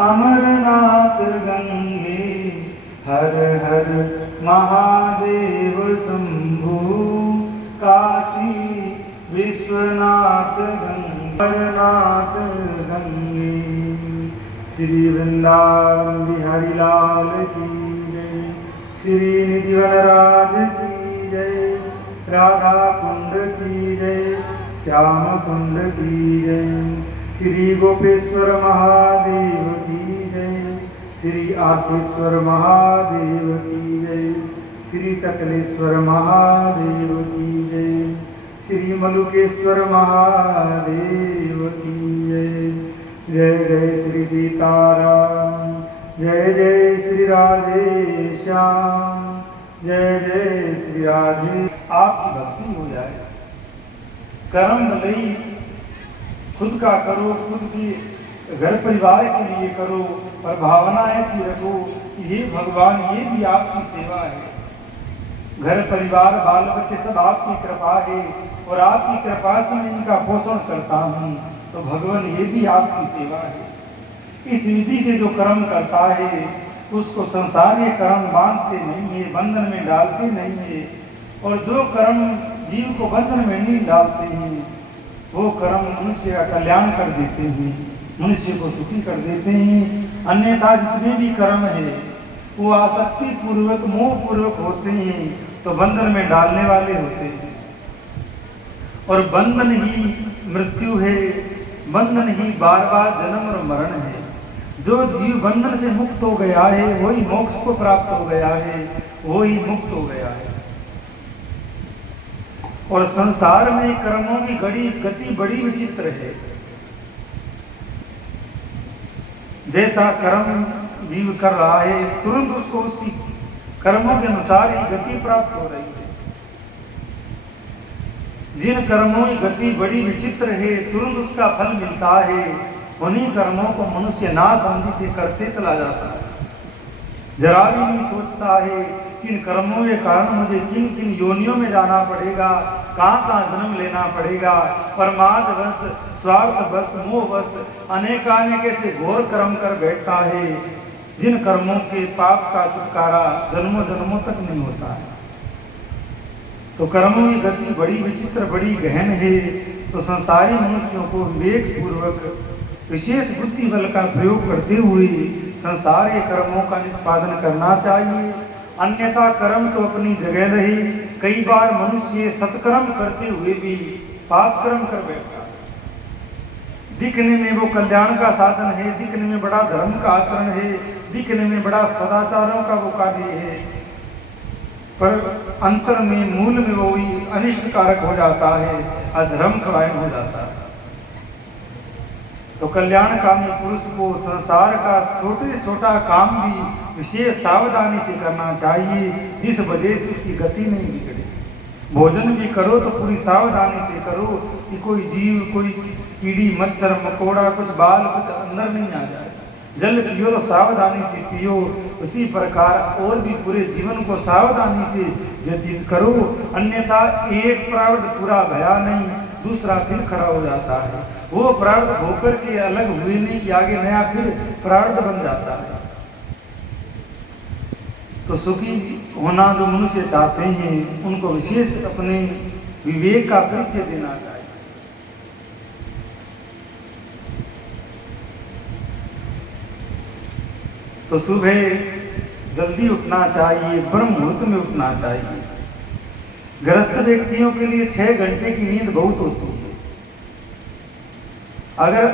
अमरनाथ गंगे हर हर महादेव शंभु काशी विश्वनाथ अमरनाथ गंगे। श्री वृंदावन बिहारी लाल की जय। श्री निधिवन राज की जय। राधा कुंड की जय। श्याम कुंड की जय। श्री गोपेश्वर महादेव की जय। श्री आशीश्वर महादेव की जय। श्री चकलेश्वर महादेव की जय। श्री मलुकेश्वर महादेव की जय। जय जय श्री सीताराम। जय जय श्री राधे श्याम। जय जय श्री राधे। आपकी भक्ति हो जाए। कर्म भले खुद का करो, खुद की घर परिवार के लिए करो, पर भावना ऐसी रखो कि हे भगवान, ये भी आपकी सेवा है। घर परिवार बाल बच्चे सब आपकी कृपा है और आपकी कृपा से मैं इनका पोषण करता हूँ, तो भगवान ये भी आपकी सेवा है। इस विधि से जो कर्म करता है उसको संसार के कर्म बांधते नहीं है, बंधन में डालते नहीं है। और जो कर्म जीव को बंधन में नहीं डालते हैं वो कर्म मनुष्य का कल्याण कर देते हैं, मनुष्य को सुखी कर देते हैं। अन्यथा जितने भी कर्म है वो आसक्ति पूर्वक मोह पूर्वक होते हैं, तो बंधन में डालने वाले होते हैं। और बंधन ही मृत्यु है, बंधन ही बार बार जन्म और मरण है। जो जीव बंधन से मुक्त हो गया है वही मोक्ष को प्राप्त हो गया है, वही मुक्त हो गया है। और संसार में कर्मों की गति बड़ी विचित्र है। जैसा कर्म जीव कर रहा है तुरंत उसको उसकी कर्मों के अनुसार ही गति प्राप्त हो रही है। जिन कर्मों की गति बड़ी विचित्र है तुरंत उसका फल मिलता है, उन्हीं कर्मों को मनुष्य ना समझी से करते चला जाता है। जरा भी नहीं सोचता है किन कर्मों के कारण मुझे किन किन योनियों में जाना पड़ेगा, कहाँ कहाँ जन्म लेना पड़ेगा। परमार्थवश, स्वार्थवश, मोहवश अनेकानेक ऐसे घोर कर्म कर बैठता है जिन कर्मों के पाप का छुटकारा जन्मों जन्मों तक नहीं होता है। तो कर्मों की गति बड़ी विचित्र, बड़ी गहन है। तो संसारी मनुष्यों को विवेक पूर्वक विशेष बुद्धि बल का प्रयोग करते हुए संसार के कर्मों का निष्पादन करना चाहिए। अन्यथा कर्म तो अपनी जगह रहे। कई बार मनुष्य सत्कर्म करते हुए भी पाप कर्म कर बैठता है। दिखने में वो कल्याण का साधन है, दिखने में बड़ा धर्म का आचरण है, दिखने में बड़ा सदाचारों का वो कार्य है, पर अंतर में मूल में वो ही अनिष्ट कारक हो जाता है, अधर्म कायम हो जाता है। तो कल्याणकामी पुरुष को संसार का छोटे छोटा काम भी विशेष सावधानी से करना चाहिए, जिस वजह से उसकी गति नहीं बिगड़े। भोजन भी करो तो पूरी सावधानी से करो कि कोई जीव, कोई कीड़ी मच्छर मकोड़ा, कुछ बाल कुछ अंदर नहीं आ जाए। जल पियो तो सावधानी से पियो। उसी प्रकार और भी पूरे जीवन को सावधानी से व्यतीत करो, अन्यथा एक प्रारब्ध पूरा भया नहीं, दूसरा फिर खड़ा हो जाता है। वो प्रारब्ध होकर के अलग हुए नहीं कि आगे नया फिर प्रारब्ध बन जाता है। तो सुखी होना जो मनुष्य चाहते हैं उनको विशेष अपने विवेक का परिचय देना चाहिए। तो सुबह जल्दी उठना चाहिए, ब्रह्म मुहूर्त में उठना चाहिए। गृहस्थ व्यक्तियों के लिए 6 घंटे की नींद बहुत होती है। अगर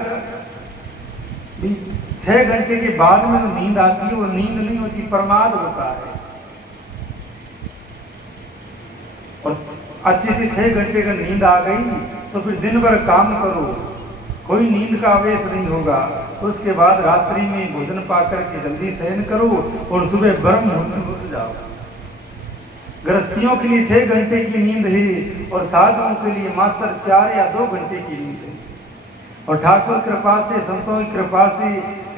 6 घंटे के बाद में जो नींद आती है वो नींद नहीं होती, प्रमाद होता है। और अच्छे से 6 घंटे का नींद आ गई तो फिर दिन भर काम करो, कोई नींद का आवेश नहीं होगा। उसके बाद रात्रि में भोजन पाकर के जल्दी शयन करो और सुबह ब्रह्म मुहूर्त में उठ जाओ। गृहस्थियों के लिए 6 घंटे की नींद है और साधुओं के लिए मात्र 4 या 2 घंटे की नींद है। और ठाकुर कृपा से, संतों की कृपा से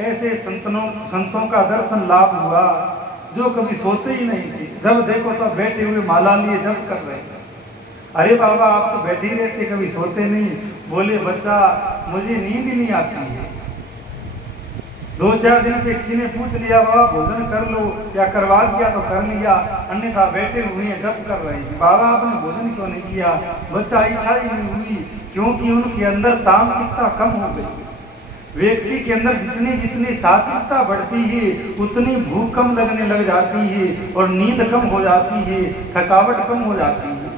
ऐसे संतों का दर्शन लाभ हुआ जो कभी सोते ही नहीं थे। जब देखो तो बैठे हुए माला लिए जप कर रहे थे। अरे बाबा आप तो बैठे ही रहते, कभी सोते नहीं। बोले बच्चा मुझे नींद ही नहीं आती है। 2-4 दिन से किसी ने पूछ लिया बाबा भोजन कर लो, या करवा दिया तो कर लिया, अन्यथा बैठे हुए हैं जप कर रहे हैं। बाबा आपने भोजन क्यों नहीं किया? बच्चा इच्छा ही नहीं हुई, क्योंकि उनके अंदर तामसिकता कम हो गई। व्यक्ति के अंदर जितनी जितनी सात्विकता बढ़ती है उतनी भूख कम लगने लग जाती है और नींद कम हो जाती है, थकावट कम हो जाती है।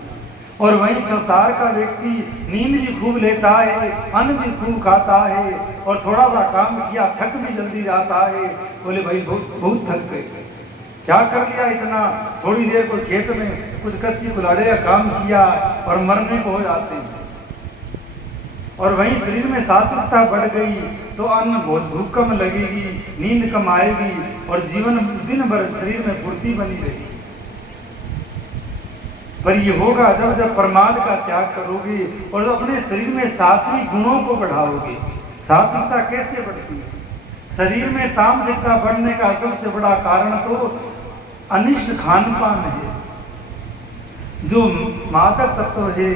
और वहीं संसार का व्यक्ति नींद भी खूब लेता है, अन्न भी खूब खाता है, और थोड़ा सा काम किया थक भी जल्दी जाता है। बोले भाई बहुत बहुत थक गए, क्या कर लिया इतना, थोड़ी देर को खेत में कुछ कस्सी कुलाड़े का काम किया और मरने को हो जाते हैं। और वहीं शरीर में सात्विकता बढ़ गई तो अन्न भूख कम लगेगी, नींद कम आएगी और जीवन दिन भर शरीर में फुर्ती बनी रहेगी। पर ये होगा जब जब प्रमाद का त्याग करोगे और अपने शरीर में सात्विक गुणों को बढ़ाओगे। सात्विकता कैसे बढ़ती है? शरीर में तामसिकता बढ़ने का सबसे बड़ा कारण तो अनिष्ट खान पान है। जो मादक तत्व है,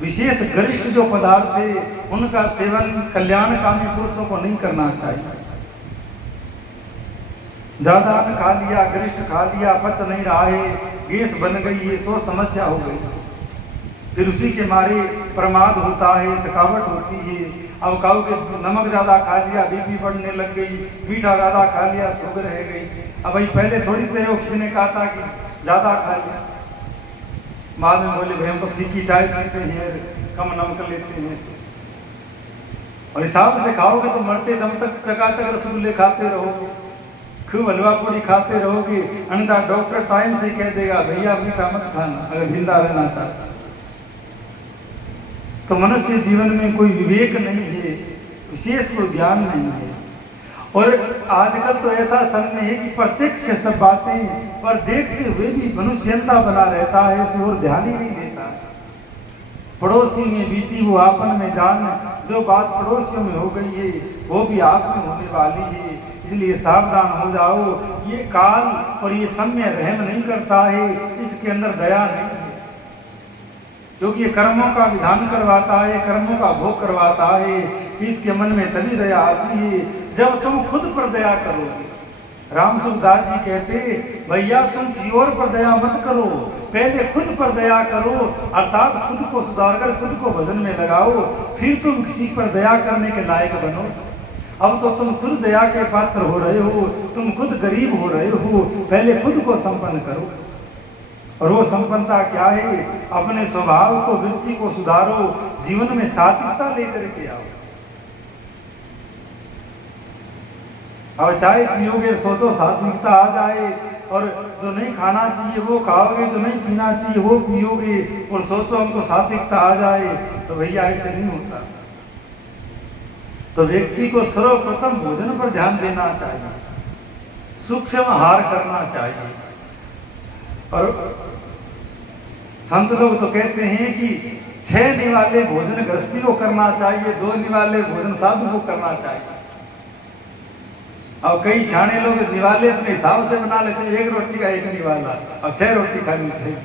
विशेष गरिष्ठ जो पदार्थ है, उनका सेवन कल्याणकामी पुरुषों को नहीं करना चाहिए। ज्यादा अन्न खा लिया, गरिष्ठ खा लिया, पच नहीं रहा है, गैस बन गई है, सो समस्या हो गई, फिर उसी के मारे प्रमाद होता है, थकावट होती है। अब कहोगे नमक ज्यादा खा लिया बीपी बढ़ने लग गई, मीठा ज्यादा खा लिया शुगर रह गई। अब भाई पहले थोड़ी देर किसी ने कहा था कि ज्यादा खा लिया, बाद में बोले भाई हम तो फीकी चाय पीते हैं, कम नमक लेते हैं। और हिसाब से खाओगे तो मरते दम तक चकाचक रसगुल्ले खाते रहोगे, खूब हलवा पूरी खाते रहोगे, अन्यथा डॉक्टर टाइम से कह देगा भैया मीठा मत खाना अगर जिंदा रहना चाहता। तो मनुष्य जीवन में कोई विवेक नहीं है, विशेष कोई ज्ञान नहीं है। और आजकल तो ऐसा समय है कि प्रत्यक्ष सब बातें पर देखते हुए भी मनुष्यता बना रहता है, उस ओर ध्यान ही नहीं देता। पड़ोसी में बीती वो आपन में जान, जो बात पड़ोसियों में हो गई है वो भी आप में होने वाली है, इसलिए सावधान हो जाओ। ये काल और ये समय रहम नहीं करता है, इसके अंदर दया नहीं है, क्योंकि ये कर्मों का विधान करवाता है, कर्मों का भोग करवाता है। इसके मन में तभी दया आती है जब तुम खुद पर दया करोगे। राम सुखदास जी कहते भैया तुम किसी और पर दया मत करो, पहले खुद पर दया करो, अर्थात खुद को सुधार कर खुद को भजन में लगाओ, फिर तुम किसी पर दया करने के लायक बनो। अब तो तुम खुद दया के पात्र हो रहे हो, तुम खुद गरीब हो रहे हो, पहले खुद को संपन्न करो। और वो संपन्नता क्या है? अपने स्वभाव को, वृत्ति को सुधारो, जीवन में सात्विकता लेकर के आओ। अब चाय पियोगे सोचो सात्विकता आ जाए, और जो नहीं खाना चाहिए वो खाओगे, जो नहीं पीना चाहिए वो पियोगे, और सोचो हमको सात्विकता आ जाए, तो भैया ऐसे नहीं होता। तो व्यक्ति को सर्वप्रथम भोजन पर ध्यान देना चाहिए, सूक्ष्म आहार करना चाहिए। और संत लोग तो कहते हैं कि 6 निवाले भोजन गृहस्थी को करना चाहिए, 2 निवाले भोजन साधु को करना चाहिए। और कई छाने लोग निवाले अपने हिसाब से बना लेते हैं, 1 रोटी का 1 निवाला, और 6 रोटी खानी चाहिए।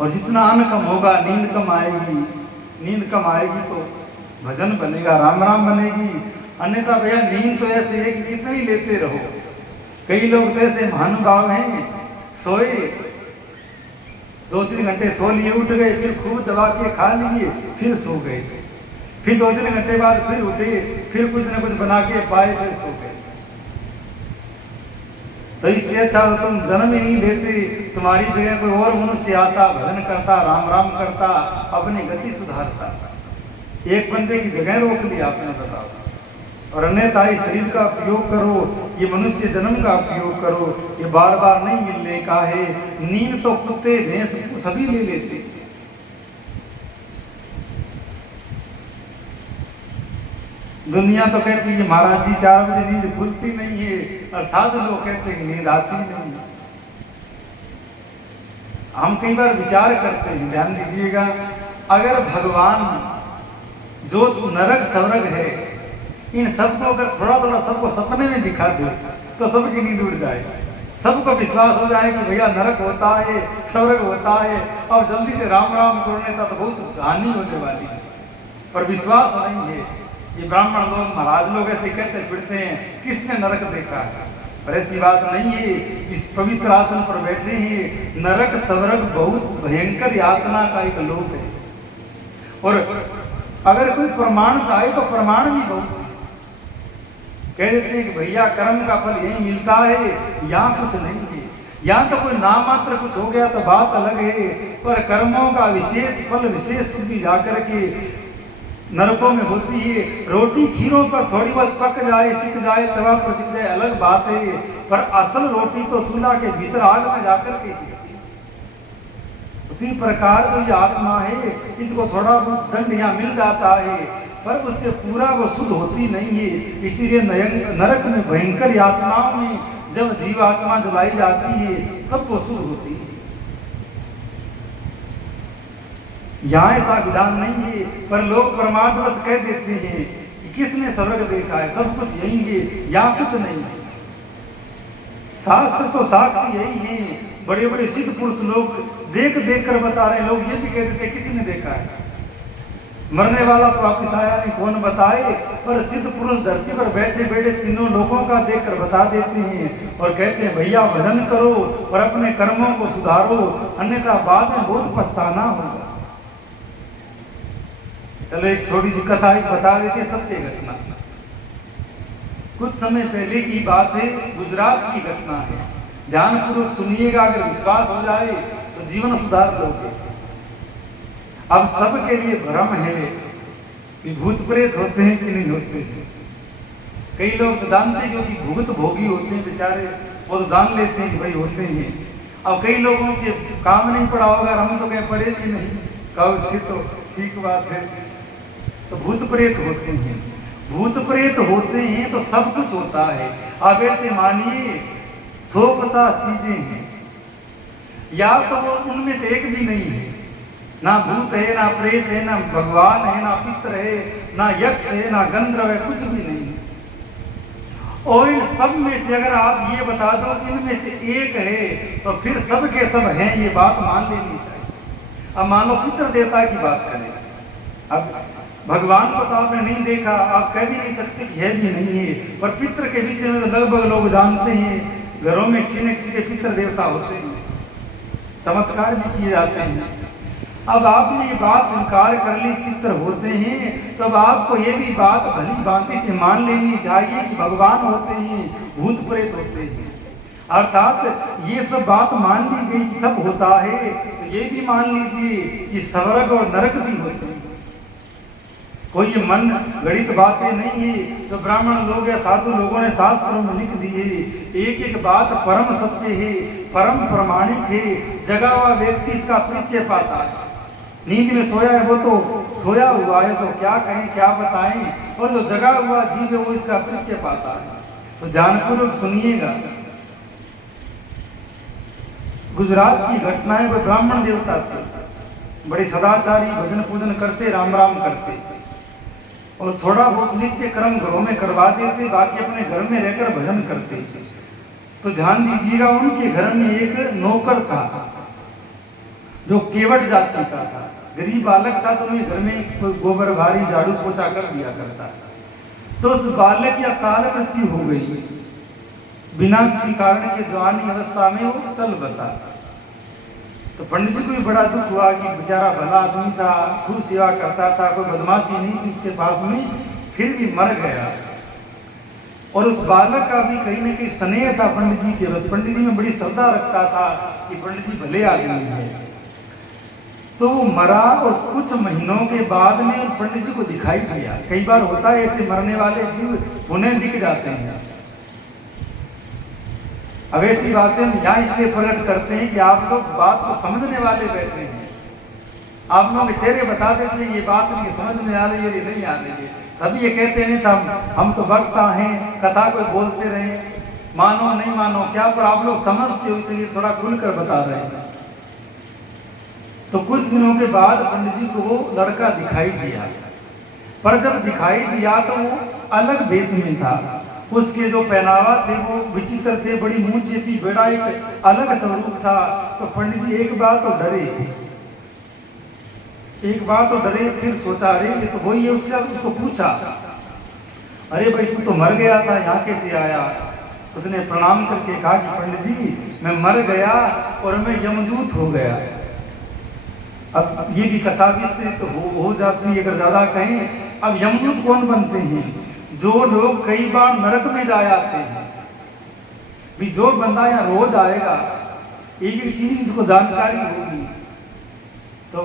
और जितना अन्न कम होगा नींद कम आएगी, नींद कम आएगी तो भजन बनेगा, राम राम बनेगी। अन्यथा भैया नींद तो ऐसे है कि कितनी लेते रहो। कई लोग तो ऐसे महानुभाव हैं, सोए 2-3 घंटे सो लिए, उठ गए, फिर खूब दबा के खा लिए, फिर सो गए, फिर 2-3 घंटे बाद फिर उठे, फिर कुछ न कुछ बना के पाए, फिर सो गए। तो इससे अच्छा तो तुम जन्म ही नहीं लेते, तुम्हारी जगह कोई और मनुष्य आता, भजन करता, राम राम करता, अपनी गति सुधारता। एक बंदे की जगह रोक लिया आपने, बताओ। और अन्यथा इस शरीर का उपयोग करो, ये मनुष्य जन्म का उपयोग करो, ये बार बार नहीं मिलने का है। नींद तो कुत्ते भैंस सभी ले लेते। दुनिया तो कहती है महाराज जी 4 बजे नींद खुलती नहीं है, और साधु लोग कहते हैं नींद आती नहीं। हम कई बार विचार करते हैं, ध्यान दीजिएगा, अगर भगवान जो नरक स्वर्ग है इन सबको अगर थोड़ा थोड़ा सबको सपने में दिखा दे तो सबकी नींद उड़ जाए, सबको विश्वास हो जाए कि भैया नरक होता है, स्वर्ग होता है, और जल्दी से राम राम करने का तो बहुत हानि होने वाली है। पर विश्वास नहीं है, ये ब्राह्मण लोग महाराज लोग ऐसे कहते फिरते हैं, किसने नरक देखा है? पर ऐसी बात नहीं है। इस पवित्र आसन पर बैठे हैं। नरक स्वर्ग बहुत भयंकर यातना का एक लोक है। और अगर कोई प्रमाण चाहे तो प्रमाण भी बहुत है। कह देते हैं कि भैया कर्म का फल यही मिलता है, यहाँ कुछ नहीं है। यहाँ तो कोई नाम मात्र कुछ हो गया तो बात अलग है, पर कर्मों का विशेष फल विशेष शुद्धि जाकर के नरकों में होती है। रोटी खीरों पर थोड़ी बहुत पक जाए, सिक जाए, तवा पर सिक जाए, अलग बात है, पर असल रोटी तो चूल्हा के भीतर आग में जाकर के सिकती है। उसी प्रकार जो ये आत्मा है, इसको थोड़ा बहुत दंड यहाँ मिल जाता है, पर उससे पूरा वो शुद्ध होती नहीं है। इसीलिए नरक में भयंकर यातनाओं में जब जीवात्मा जलाई जाती है तब वो शुद्ध होती है। यहाँ ऐसा विधान नहीं है, पर लोग परमात्मा से कह देते हैं कि किसने स्वर्ग देखा है, सब कुछ यही है, यहाँ कुछ नहीं है। शास्त्र तो साक्षी यही है। बड़े बड़े सिद्ध पुरुष लोग देख देख कर बता रहे हैं। लोग ये भी कह देते हैं किसने देखा है, मरने वाला तो वापिस आया नहीं, कौन बताए। पर सिद्ध पुरुष धरती पर बैठे बैठे तीनों लोगों का देख कर बता देते हैं और कहते हैं भैया भजन करो और अपने कर्मों को सुधारो, अन्यथा बाद में बहुत पछताना होगा। चलो एक थोड़ी सी कथा ही बता देते, सत्य घटना। कुछ समय पहले की बात है, गुजरात की घटना है। ध्यानपूर्वक सुनिएगा, अगर विश्वास हो जाए तो जीवन सुधार दोगे। अब सबके लिए भ्रम है कि भूत प्रेत होते हैं कि नहीं होते हैं। कई लोग तो जानते हैं, क्योंकि भूत भोगी होते हैं बेचारे, वो तो जान लेते हैं कि भाई होते हैं। अब कई लोगों के काम नहीं पड़ा होगा, हम तो कहीं पढ़े भी नहीं, कहो इसकी तो ठीक बात है। तो भूत प्रेत होते हैं। भूत प्रेत होते हैं तो सब कुछ होता है। आप ऐसे मानिए 150 चीजें हैं, या तो वो उनमें से एक भी नहीं है। ना भूत है, ना प्रेत है, ना भगवान है, ना पितर है, ना यक्ष है, ना गंधर्व है, कुछ भी नहीं है। और इन सब में से अगर आप ये बता दो कि इनमें से एक है, तो फिर सब के सब हैं, ये बात मान लेनी चाहिए। अब मान लो पितर देवता की बात करें, अब भगवान को तो आपने नहीं देखा, आप कह भी नहीं सकते कि है भी नहीं है, पर पितर के विषय में तो लगभग लोग जानते हैं। घरों में किसी के पितर देवता होते हैं, चमत्कार भी किए जाते हैं। अब आपने ये बात स्वीकार कर ली पितर होते हैं, तो अब आपको ये भी बात भली भांति से मान लेनी चाहिए कि भगवान होते हैं, भूत प्रेत होते हैं। अर्थात ये सब बात मान ली गई कि सब होता है, तो ये भी मान लीजिए कि स्वर्ग और नरक भी होते हैं। कोई ये मन गणित बातें नहीं है जो ब्राह्मण लोग या साधु लोगों ने शास्त्रों में लिख दी है। एक एक बात परम सत्य है, परम प्रमाणिक है। जगा हुआ व्यक्ति इसका परिचय पाता है। नींद में सोया है वो तो सोया हुआ है, तो क्या कहें क्या बताएं, और जो जगा हुआ जीव है वो इसका परिचय पाता है। तो ध्यानपूर्वक सुनिएगा। गुजरात की घटनाएं, वो ब्राह्मण देवता थे, बड़े सदाचारी, भजन पूजन करते, राम राम करते, और थोड़ा बहुत नित्य कर्म घरों में करवा देते, बाकी अपने घर में रहकर भजन करते। तो ध्यान दीजिएगा, उनके घर में एक नौकर था जो केवट जाति का था, गरीब बालक था, तो उन्हें घर में गोबर भारी झाड़ू पोछा कर दिया करता। तो उस बालक की अकाल मृत्यु हो गई, बिना किसी कारण के जवानी अवस्था में वो चल बसा। तो पंडित जी को भी बड़ा दुख हुआ कि बेचारा भला आदमी था, खूब सेवा करता था, कोई बदमाशी नहीं थी उसके पास में, फिर भी मर गया। और उस बालक का भी कहीं न कहीं स्नेह था पंडित जी के, बस पंडित जी में बड़ी श्रद्धा रखता था कि पंडित जी भले आदमी है। तो वो मरा और कुछ महीनों के बाद में पंडित जी को दिखाई दिया। कई बार होता है ऐसे मरने वाले जीव उन्हें दिख जाते हैं। अब ऐसी बातें हम यहाँ इसलिए प्रकट करते हैं कि आप लोग बात को समझने वाले बैठे हैं। आप लोगों के चेहरे बता देते हैं ये बात इनकी समझ में आ रही है, ये नहीं आ रही है, तभी ये कहते नहीं था हम तो वक्ता हैं, कथा को बोलते रहे, मानो नहीं मानो क्या, पर आप लोग समझते हो इसलिए थोड़ा खुलकर बता रहे हैं। तो कुछ दिनों के बाद पंडित जी को वो लड़का दिखाई दिया, पर जब दिखाई दिया तो वो अलग भेष में था। उसके जो पहनावा थे वो विचित्र थे, बड़ी मूंछें थी, बड़ा एक अलग स्वरूप था। तो पंडित जी एक बार तो डरे, फिर सोचा अरे ये तो वही है। उसके बाद उसको पूछा अरे भाई तू तो मर गया था, यहाँ कैसे आया? उसने प्रणाम करके कहा कि पंडित जी मैं मर गया और मैं यमदूत हो गया। अब ये भी कथा विस्तृत हो जाती है अगर ज्यादा कहें। अब यमदूत कौन बनते हैं? जो लोग कई बार नरक में जा आते हैं। भी जो बंदा यहाँ रोज आएगा, एक एक चीज इसको जानकारी होगी, तो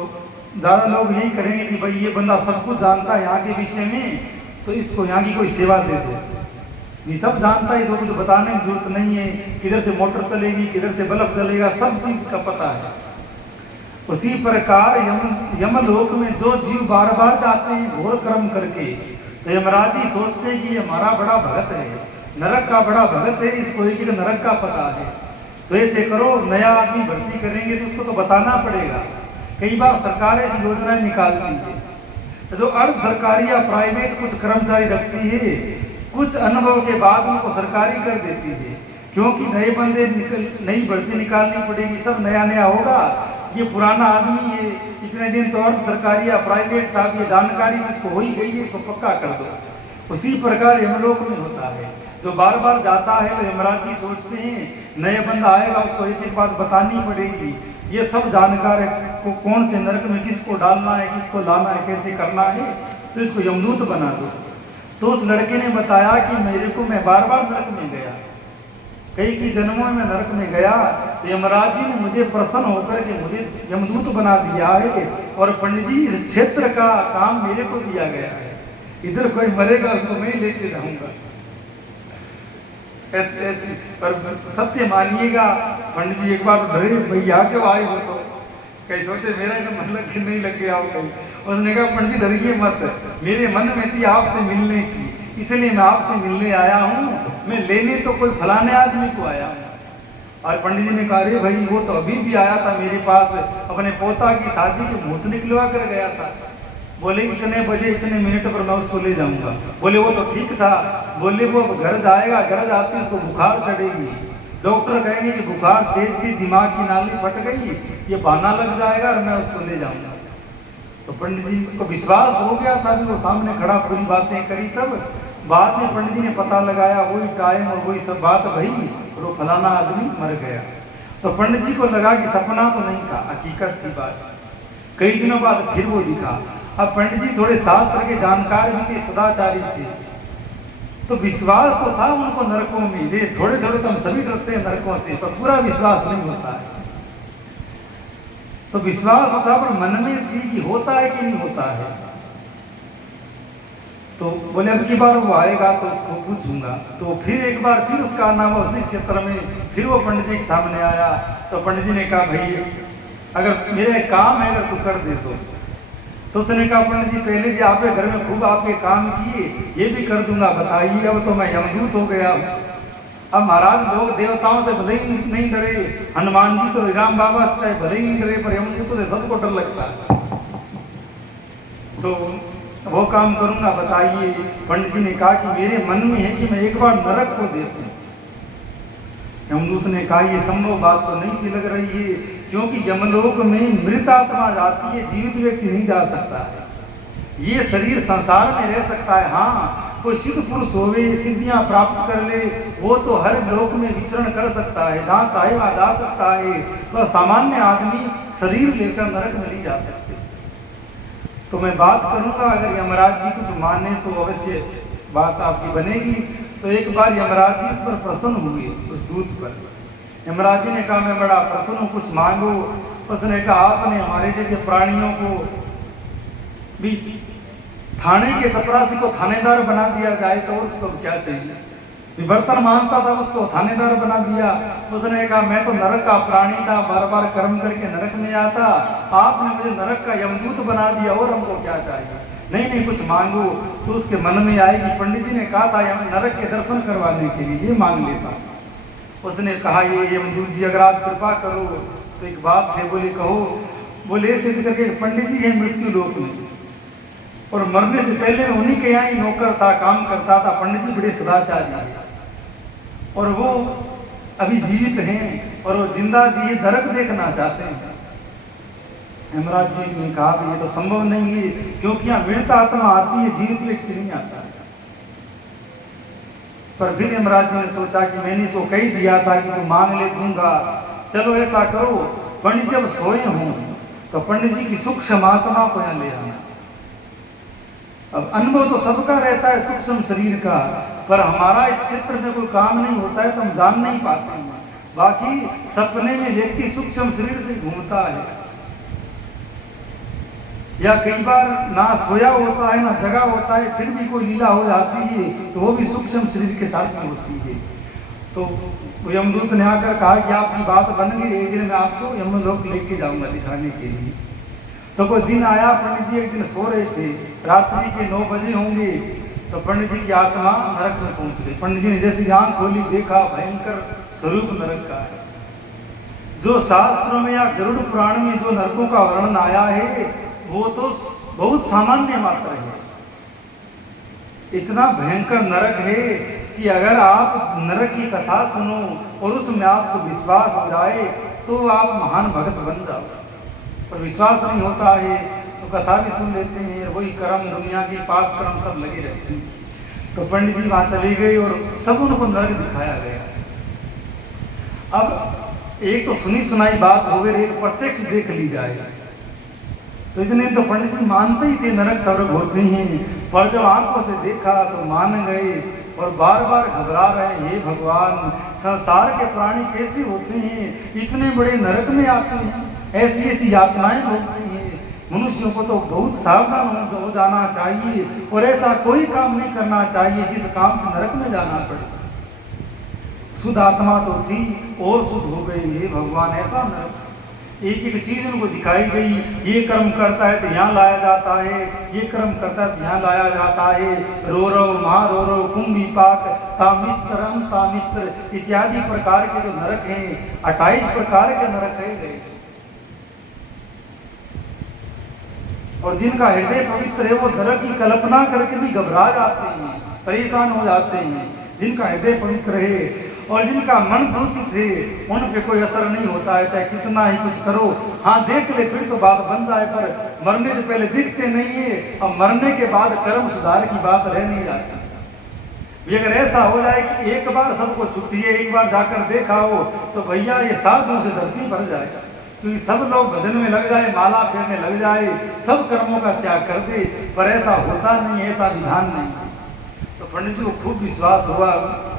ज्यादा लोग यही करेंगे कि भाई ये बंदा सब कुछ जानता है यहाँ के विषय में, तो इसको यहाँ की कोई सेवा दे दो। ये सब जानता है, इसको कुछ बताने की जरूरत नहीं है, किधर से मोटर चलेगी, किधर से बल्ब चलेगा, सब चीज का पता है। उसी प्रकार यमलोक में जो जीव बार बार जाते हैं घोर कर्म करके, तो यमराज जी सोचते हैं कि ये हमारा बड़ा भगत है, नरक का बड़ा भगत है, इसको एक नरक का पता है, तो ऐसे करो नया आदमी भर्ती करेंगे तो उसको तो बताना पड़ेगा। कई बार सरकार ऐसी योजनाएं निकालती है, तो जो अर्ध सरकारी या प्राइवेट कुछ कर्मचारी रखती है, कुछ अनुभव के बाद उनको सरकारी कर देती है, क्योंकि नए बंदे नई भर्ती निकालनी पड़ेगी, सब नया नया होगा। ये पुराना आदमी है, इतने दिन तो अर्ध सरकारी या प्राइवेट था, ये जानकारी जिसको हो ही गई है इसको पक्का कर दो। उसी प्रकार यमलोक में होता है, जो बार बार जाता है तो यमराज जी सोचते हैं नया बंदा आएगा उसको एक एक बात बतानी पड़ेगी। ये सब जानकार है को कौन से नरक में किसको डालना है, किसको लाना है, कैसे करना है, तो इसको यमदूत बना दो। तो उस लड़के ने बताया कि मेरे को मैं बार बार नरक में गया, कई की जन्मों में नरक में गया, तो यमराज जी ने मुझे प्रसन्न होकर के मुझे यमदूत बना दिया है, और पंडित जी इस क्षेत्र का काम मेरे को दिया गया है, इधर कोई मरेगा उसको मैं लेके रहूंगा। ऐसे पर सत्य मानिएगा, पंडित जी एक बार डरे, भैया क्यों आए हो, तो कहीं सोचे मेरा तो मन लग नहीं लग गया हो कहीं। उसने कहा पंडित जी डरिए मत, मेरे मन में थी आपसे मिलने की, इसलिए मैं आपसे मिलने आया हूँ, मैं लेने तो कोई फलाने आदमी को आया हूँ। और पंडित जी ने कहा अरे भाई वो तो अभी भी आया था मेरे पास, अपने पोता की शादी के मुहूर्त निकलवा कर गया था, बोले इतने बजे इतने मिनट पर मैं उसको ले जाऊंगा। बोले वो तो ठीक था, बोले वो घर जाएगा, घर जाते उसको बुखार चढ़ेगी, डॉक्टर कहेंगे कि बुखार तेज थी, दिमाग की नाली फट गई, ये बहाना लग जाएगा और मैं उसको ले जाऊंगा। तो पंडित जी को विश्वास हो गया था कि वो सामने खड़ा पूरी बातें करी, तब बाद में पंडित जी ने पता लगाया वही टाइम और वही सब बात भई, और वो फलाना आदमी मर गया। तो पंडित जी को लगा कि सपना तो नहीं था, हकीकत थी बात। कई दिनों बाद फिर वो दिखा। अब पंडित जी थोड़े शास्त्र के जानकार भी थे, सदाचारी थे, तो विश्वास तो था उनको नरकों में, ये थोड़े थोड़े तो हम सभी डरते हैं नरकों से, तो पूरा विश्वास नहीं होता है। तो विश्वास होता पर मन में थी कि होता है कि नहीं होता है। तो बोले अब की बार वो आएगा तो उसको पूछूंगा। तो फिर एक बार फिर उसका नाम उसी क्षेत्र में फिर वो पंडित जी के सामने आया। तो पंडित जी ने कहा भाई अगर मेरा काम है अगर तू कर दे तो उसने कहा पंडित जी पहले भी आपके घर में खूब आपके काम किए, ये भी कर दूंगा, बताइए। अब तो मैं यमदूत हो गया। अब महाराज लोग देवताओं से भले ही नहीं डरे, हनुमान जी तो राम बाबा से भले ही नहीं डरे, पर यमदूतों से सबको डर लगता है। तो वो काम करूंगा, बताइए। पंडित जी ने कहा कि मेरे मन में है कि मैं एक बार नरक को देखूं। यमदूत ने कहा ये संभव बात तो नहीं सी लग रही है, क्योंकि यमलोक में मृत आत्मा जाती है, जीवित व्यक्ति नहीं जा सकता है। ये शरीर संसार में रह सकता है, हाँ कोई सिद्ध पुरुष होवे, सिद्धियां प्राप्त कर ले, वो तो हर लोक में विचरण कर सकता है, जहाँ चाहे वहाँ जा सकता है। तो सामान्य आदमी शरीर लेकर नरक में नहीं जा सकते। तो मैं बात करूंगा, अगर यमराज जी कुछ माने तो अवश्य बात आपकी बनेगी। तो एक बार यमराज जी इस पर प्रसन्न हुए, उस दूत पर। यमराज जी ने कहा मैं बड़ा प्रसन्न हूँ, कुछ मांगो। उसने कहा आपने हमारे जैसे प्राणियों को भी थाने के चपरासी को थानेदार बना दिया जाए तो उसको क्या चाहिए। बर्तन मांगता था उसको थानेदार बना दिया। उसने कहा मैं तो नरक का प्राणी था, बार बार कर्म करके नरक में आता, आपने मुझे नरक का यमदूत बना दिया, और हमको क्या चाहिए। नहीं नहीं कुछ मांगो। तो उसके मन में आएगी, पंडित जी ने कहा था नरक के दर्शन करवाने के लिए ये मांग लेता। उसने कहा ये यमदूत जी अगर आप कृपा करो तो एक बात है। बोले कहो। बोले ऐसे करके पंडित जी है मृत्यु लोक में, और मरने से पहले मैं उन्हीं के यहाँ ही नौकर था, काम करता था। पंडित जी बड़े सदाचारी हैं और वो अभी जीवित हैं, और वो जिंदा जी नरक देखना चाहते हैं। यमराज जी ने कहा ये तो संभव नहीं है, क्योंकि यहाँ मृत आत्मा आती है, जीवित व्यक्ति नहीं आता है। पर फिर यमराज जी ने सोचा कि मैंने इसको कही दिया था कि तू मांग ले दूंगा, चलो ऐसा करो, पंडित जब सोए हों तो पंडित जी की सूक्ष्म आत्मा को यहाँ ले आना। अब अनुभव तो सबका रहता है सूक्ष्म शरीर का, पर हमारा इस क्षेत्र में कोई काम नहीं होता है तो हम जान नहीं पाते हैं। बाकी सपने में व्यक्ति सूक्ष्म शरीर से घूमता है, या कई बार ना सोया होता है ना जगा होता है, फिर भी कोई लीला हो जाती है तो वो भी सूक्ष्म शरीर के साथ में होती है। तो यमदूत ने आकर कहा कि आपकी बात बन गई, एक दिन मैं आपको यमलोक लेके जाऊंगा दिखाने के लिए। तो कोई दिन आया, पंडित जी एक दिन सो रहे थे, रात्रि के 9 बजे होंगे, तो पंडित जी की आत्मा नरक में पहुंच गई। पंडित जी ने जैसे आंख खोली, देखा भयंकर स्वरूप नरक का है। जो शास्त्रों में या गरुड़ पुराण में जो नरकों का वर्णन आया है वो तो बहुत सामान्य मात्र है। इतना भयंकर नरक है कि अगर आप नरक की कथा सुनो और उसमें आपको विश्वास हो जाए तो आप महान भक्त बन जाओ, पर विश्वास नहीं होता है तो कथा भी सुन लेते हैं, वही कर्म दुनिया की पाप कर्म सब लगे रहते हैं। तो पंडित जी वहां चली गई और सब उनको नरक दिखाया गया। अब एक तो सुनी सुनाई बात हो गई, एक प्रत्यक्ष देख ली जाए, तो इतने तो पंडित जी मानते ही थे नरक स्वर्ग होते हैं, पर जब आंखों से देखा तो मान गए और बार बार घबरा रहे, हे भगवान संसार के प्राणी कैसे होते हैं, इतने बड़े नरक में आते हैं, ऐसी ऐसी यातनाएं भोगते हैं। मनुष्यों को तो बहुत सावधान हो जाना चाहिए और ऐसा कोई काम नहीं करना चाहिए जिस काम से नरक में जाना पड़े। शुद्ध आत्मा तो थी और शुद्ध हो गई, हे भगवान ऐसा नरक। एक एक चीज उनको दिखाई गई, ये कर्म करता है तो यहाँ लाया जाता है, ये कर्म करता है तो यहाँ लाया जाता है, रोरव महारोरव कुंभीपाक तामिस्त्रम तामिस्त्र इत्यादि प्रकार के जो नरक हैं, 28 प्रकार के नरक है गए। और जिनका हृदय पवित्र है वो नरक की कल्पना करके भी घबरा जाते हैं, परेशान हो जाते हैं। जिनका हृदय पवित्र है और जिनका मन दूषित है उन पे कोई असर नहीं होता है, चाहे कितना ही कुछ करो। हाँ देख ले फिर तो बात बन जाए, पर मरने से पहले दिखते नहीं है। अब मरने के बाद कर्म सुधार की बात रह नहीं जाती। अगर ऐसा हो जाए कि एक बार सबको छुट्टी है, एक बार जाकर देखा हो तो भैया ये साधुओं से धरती भर जाएगा, क्योंकि सब लोग भजन में लग जाए, माला फेरने लग जाए, सब कर्मों का त्याग कर दे, पर ऐसा होता नहीं, ऐसा विधान नहीं। तो पंडित जी को खूब विश्वास हुआ,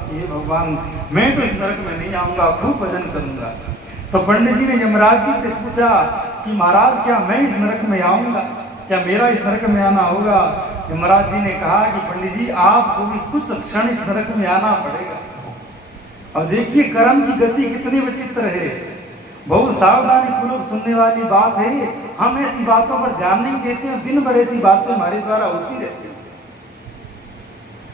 ये भगवान मैं तो इस नरक में नहीं आऊंगा, खूब भजन करूंगा। तो पंडित जी ने यमराज जी से पूछा कि महाराज क्या मैं इस नरक में आऊंगा, क्या मेरा इस नरक में आना होगा? यमराज जी ने कहा कि पंडित जी आपको भी कुछ क्षण इस नरक में आना पड़ेगा। अब देखिए कर्म की गति कितनी विचित्र है, बहुत सावधानी पूर्वक सुनने वाली बात है। हम ऐसी बातों पर ध्यान नहीं देते हैं, दिन भर ऐसी बातें हमारे द्वारा होती रहती है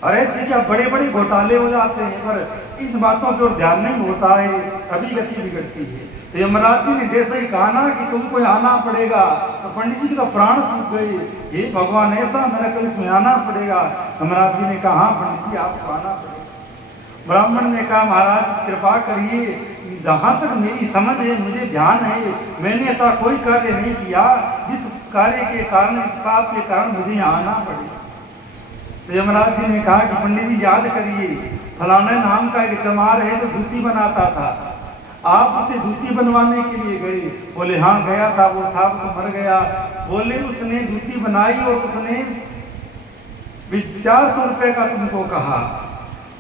और ऐसे क्या बड़े बड़े घोटाले हो जाते हैं, पर इन बातों की ओर ध्यान नहीं होता है, तभी गति बिगड़ती है। तो यमराज जी ने जैसे ही कहा ना कि तुमको आना पड़ेगा, तो पंडित जी के तो प्राण सूख गए, हे भगवान ऐसा नरक इसमें आना पड़ेगा। यमराज जी ने कहा हाँ पंडित जी आपको आना पड़ेगा। ब्राह्मण ने कहा महाराज कृपा करिए, जहाँ तक मेरी समझ है, मुझे ध्यान है, मैंने ऐसा कोई कार्य नहीं किया जिस कार्य के कारण, इस पाप के कारण मुझे यहाँ आना पड़े। तो यमराज जी ने कहा कि पंडित जी याद करिए, फलाना नाम का एक चमार है जो जूती बनाता था, आप उसे जूती बनवाने के लिए गए? बोले हाँ गया था, वो था वो तो मर गया। बोले उसने जूती बनाई और उसने 400 रुपए का तुमको कहा,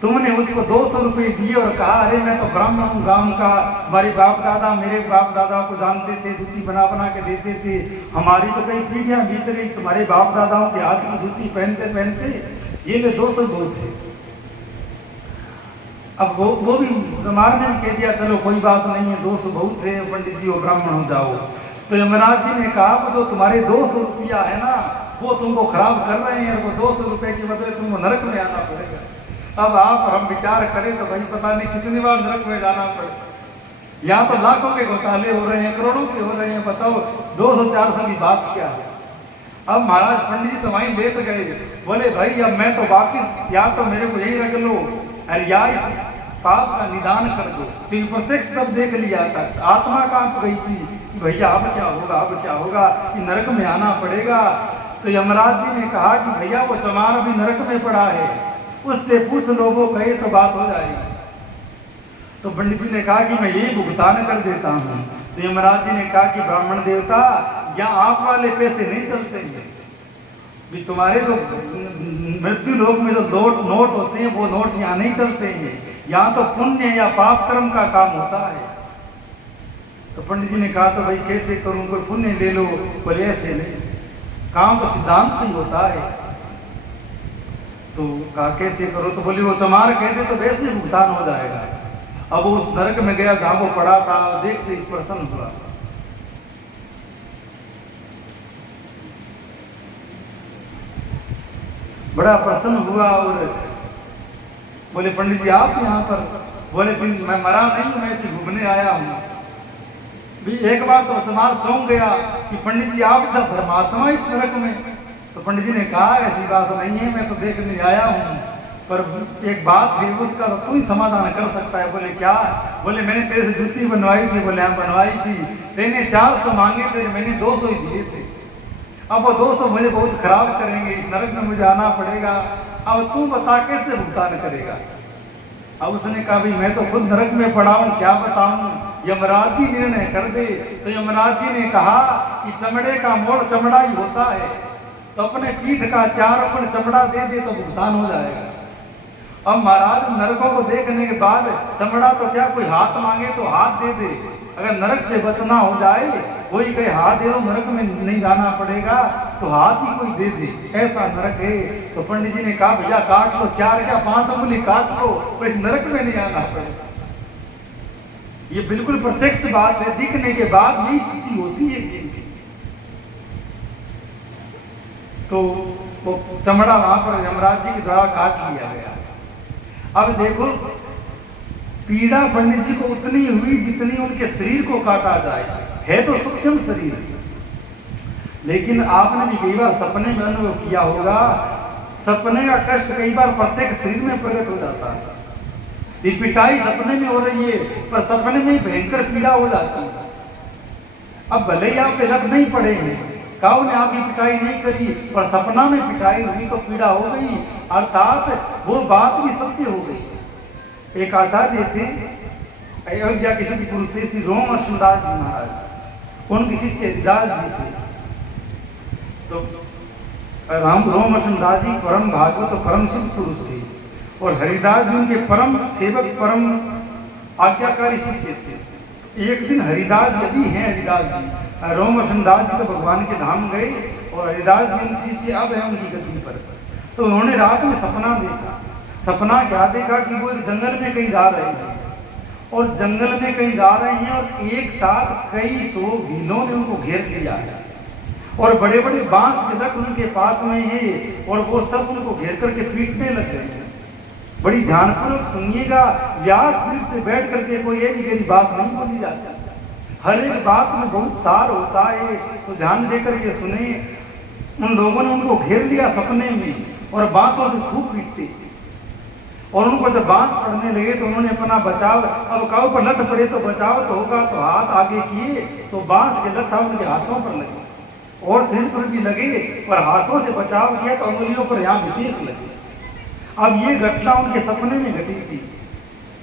तुमने उसको 200 रुपए दिए और कहा अरे मैं तो ब्राह्मण हूँ गांव का, हमारे बाप दादा मेरे बाप दादा को जानते थे, जूती बना बना के देते थे, हमारी तो कई पीढ़ियां बीत गई, तुम्हारे बाप दादाओं के हाथ की जूती पहनते पहनते ये ले 200 दो थे। अब वो भी समाज ने कह दिया चलो कोई बात नहीं है, 200 बहुत है, पंडित जी वो ब्राह्मण हो जाओ। तो यमराज जी ने कहा वो जो तुम्हारे 200 रुपया है ना वो तुमको खराब कर रहे हैं, वो 200 रुपए के बदले तुमको नरक में आना पड़ेगा। अब आप हम विचार करें तो भाई पता नहीं कितनी बार नरक में जाना पड़े। यहाँ तो लाखों के घोटाले हो रहे हैं, करोड़ों के हो रहे हैं, बताओ 200-400 की बात क्या है। अब महाराज पंडित जी तो वहीं बैठ गए, बोले भाई अब मैं तो वापिस या तो मेरे को यही रख लो और या इस पाप का निदान कर दो, क्योंकि प्रत्यक्ष सब देख लिया था, आत्मा कांप गई थी कि भैया अब क्या होगा, अब क्या होगा, कि नरक में आना पड़ेगा। तो यमराज जी ने कहा कि भैया वो चमार अभी नरक में पड़ा है, उससे पूछ लो, वो कहे तो बात हो जाएगी। तो पंडित जी ने कहा कि मैं यही भुगतान कर देता हूँ। तो यमराज जी ने कहा कि ब्राह्मण देवता, यहाँ आप वाले पैसे नहीं चलते हैं, भी तुम्हारे जो मृत्यु लोक में जो नोट होते हैं वो नोट यहाँ नहीं चलते हैं, यहाँ तो पुण्य या पाप कर्म का काम होता है। तो पंडित जी ने कहा तो भाई कैसे करूं, कोई पुण्य ले लो, बोले ऐसे नहीं, काम तो सिद्धांत से ही होता है। तो कहा कैसे करो, तो बोली वो चमार कह दे तो वैसे ही भुगतान हो जाएगा। अब वो उस नरक में गया जहां वो पड़ा था, देखते ही प्रसन्न हुआ। बड़ा प्रसन्न हुआ और बोले पंडित जी आप यहाँ पर, बोले मैं मरा नहीं, मैं इसे घूमने आया हूँ। भी एक बार तो चमार चौंक गया कि पंडित जी आप सब धर्मात्मा इस नरक में। तो पंडित जी ने कहा ऐसी बात नहीं है, मैं तो देखने आया हूँ, पर एक बात है उसका तो तू ही समाधान कर सकता है। बोले क्या? बोले मैंने तेरे से जूती बनवाई थी। बोले हाँ बनवाई थी, तेने 400 मांगे थे, मैंने 200 ही दिए थे। अब वो 200 मुझे बहुत खराब करेंगे, इस नरक में मुझे आना पड़ेगा, अब तू बता कैसे भुगतान करेगा। अब उसने कहा भाई मैं तो खुद नरक में पड़ा हूं, क्या बताऊं, यमराज जी निर्णय कर दे। तो यमराज जी ने कहा कि चमड़े का मोड़ चमड़ा ही होता है, तो अपने पीठ का 4 अपन चमड़ा दे दे तो भुगतान हो जाएगा। अब महाराज नरकों को देखने के बाद चमड़ा तो क्या, कोई हाथ मांगे तो हाथ दे दे, अगर नरक से बचना हो जाए कोई कहे हाथ दे दो नरक में नहीं जाना पड़ेगा, तो हाथ ही कोई दे दे, ऐसा नरक है। तो पंडित जी ने कहा भैया काट लो, 4 क्या 5 उंगली काट लो, पर इस नरक में नहीं आना पड़ेगा। ये बिल्कुल प्रत्यक्ष बात है, दिखने के बाद यही स्थिति होती है। तो वो चमड़ा वहां पर यमराज जी के द्वारा काट लिया गया। अब देखो पीड़ा पंडित जी को उतनी हुई जितनी उनके शरीर को काटा जाए, है तो सूक्ष्म शरीर, लेकिन आपने भी कई बार सपने में अनुभव किया होगा, सपने का कष्ट कई बार प्रत्येक शरीर में प्रकट हो जाता है। ये पिटाई सपने में हो रही है, पर सपने में ही भयंकर पीड़ा हो जाती है। अब भले ही आप पे रख नहीं पड़े हैं, काऊ ने आपकी पिटाई नहीं करी, पर सपना में पिटाई हुई तो पीड़ा हो गई, अर्थात वो बात भी सत्य हो गई। एक आचार्य थे अयोध्या के सिद्ध गुरु थे श्री रोम अश्वदास जी महाराज, उनके शिष्य हरिदास जी थे। तो रोम अश्वदास जी परम भागवत और परम सिद्ध पुरुष थे, और हरिदास जी उनके परम सेवक परम आज्ञाकारी शिष्य थे। एक दिन हरिदास जी अभी हैं, हरिदास जी रोम अश्वदास जी तो भगवान के धाम गए, और हरिदास जी उनके शिष्य अब है उनकी गद्दी पर। तो उन्होंने रात में सपना देखा। सपना क्या देखा कि वो एक जंगल में कहीं जा रहे हैं, और जंगल में कहीं जा रहे हैं, और एक साथ कई 100 भीलों ने उनको घेर लिया है, और बड़े बड़े बांस के लट उनके पास में है, और वो सब उनको घेर करके पीटने लग गए हैं। बड़ी ध्यानपूर्वक सुनिएगा, व्यास पीठ से बैठ करके कोई ऐसी गहरी बात नहीं बोली जाती, हर एक बात में बहुत सार होता है, तो ध्यान देकर के सुने। उन लोगों ने उनको घेर लिया सपने में, और बांसों से खूब पीटते, और उनको जब बांस पड़ने लगे तो उन्होंने अपना बचाव, अब काऊ पर लट पड़े तो बचाव तो होगा, तो हाथ आगे किए तो बांस के लट्ठा उनके हाथों पर लगे, और शरीर पर भी लगे, पर हाथों से बचाव किया तो उंगलियों पर यहाँ विशेष लगे। अब ये घटना उनके सपने में घटी थी,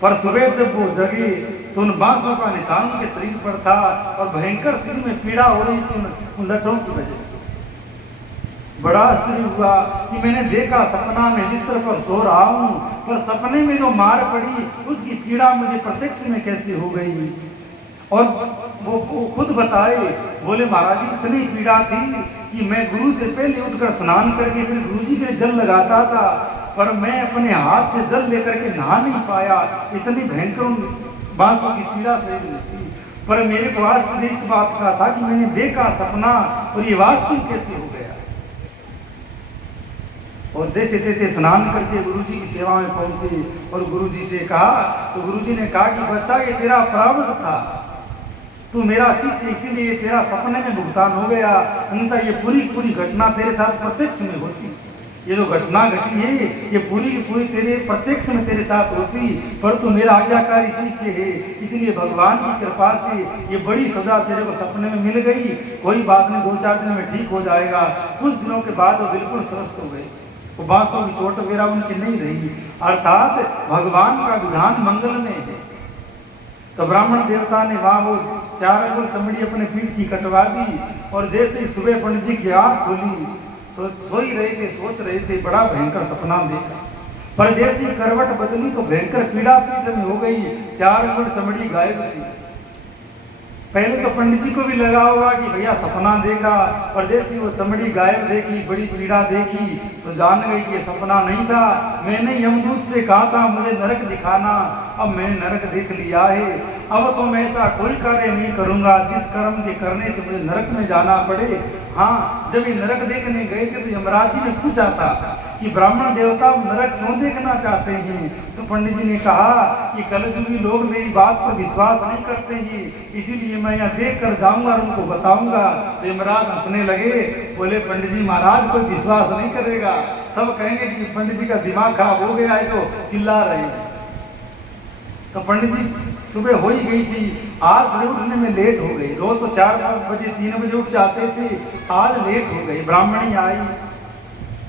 पर सुबह जब वो जगे तो उन बांसों का निशान उनके शरीर पर था, और भयंकर शरीर में पीड़ा हो रही थी उन लट्ठों की वजह से। बड़ा आश्चर्य हुआ कि मैंने देखा सपना में बिस्तर पर सो रहा हूं, पर सपने में जो मार पड़ी उसकी पीड़ा मुझे प्रत्यक्ष में कैसे हो गई। और वो खुद बताए, बोले महाराज जी इतनी पीड़ा थी कि मैं गुरु से पहले उठकर स्नान करके फिर गुरु जी के जल लगाता था, पर मैं अपने हाथ से जल लेकर के नहा नहीं पाया, इतनी भयंकर बांसों की पीड़ा से थी। पर मेरे को आश्चर्य इस बात का था कि मैंने देखा सपना, और ये वास्तविक कैसे हो गया। और जैसे तैसे स्नान करके गुरुजी की सेवा में पहुंचे, और गुरुजी से कहा, तो गुरुजी ने कहा कि बच्चा ये तेरा प्रारब्ध था, तू मेरा शिष्य, इसीलिए तेरा सपने में भुगतान हो गया, अन्यथा ये पूरी घटना तेरे साथ प्रत्यक्ष में होती। ये जो घटना घटी है ये पूरी की पूरी तेरे प्रत्यक्ष में तेरे साथ होती, पर तू मेरा आज्ञाकारी शिष्य है, इसलिए भगवान की कृपा से ये बड़ी सजा तेरे को सपने में मिल गई। कोई बात नहीं, 2-4 दिन में ठीक हो जाएगा। कुछ दिनों के बाद वो बिल्कुल स्वस्थ हो गए। वो बांसों की चोट वगैरह उनकी नहीं रही, अर्थात भगवान का विधान मंगल में है। तो ब्राह्मण देवता ने वहां वो 4 अंगुल चमड़ी अपने पीठ की कटवा दी, और जैसे ही सुबह पंडित जी की आंख खुली तो सो ही रहे थे, सोच रहे थे, बड़ा भयंकर सपना देखा। पर जैसी करवट बदली तो भयंकर पीड़ा पीठ में हो गई, 4 अंगुल चमड़ी गायब थी। पहले तो पंडित जी को भी लगा होगा कि भैया सपना देखा, और जैसी वो चमड़ी गायब देखी, बड़ी पीड़ा देखी, तो जान गई कि ये सपना नहीं था। मैंने यमदूत से कहा था मुझे नरक दिखाना, अब मैंने नरक देख लिया है। अब तो मैं ऐसा कोई कार्य नहीं करूंगा जिस कर्म के करने से मुझे नरक में जाना पड़े। हाँ, जब ये नरक देखने गए थे तो यमराज जी ने पूछा था कि ब्राह्मण देवता नरक क्यों देखना चाहते हैं? तो पंडित जी ने कहा कि कलयुगी लोग मेरी बात पर विश्वास नहीं करते हैं, इसीलिए मैं यहाँ देख कर जाऊंगा और उनको बताऊंगा। तो यमराज हंसने लगे, बोले पंडित जी महाराज कोई विश्वास नहीं करेगा, सब कहेंगे कि पंडित जी का दिमाग खराब हो गया है जो चिल्ला रहे हैं। तो पंडित जी सुबह हो ही गई थी, आज सुबह उठने में लेट हो गई। रोज तो 4 बजे 3 बजे उठ जाते थे, आज लेट हो गई। ब्राह्मणी आई,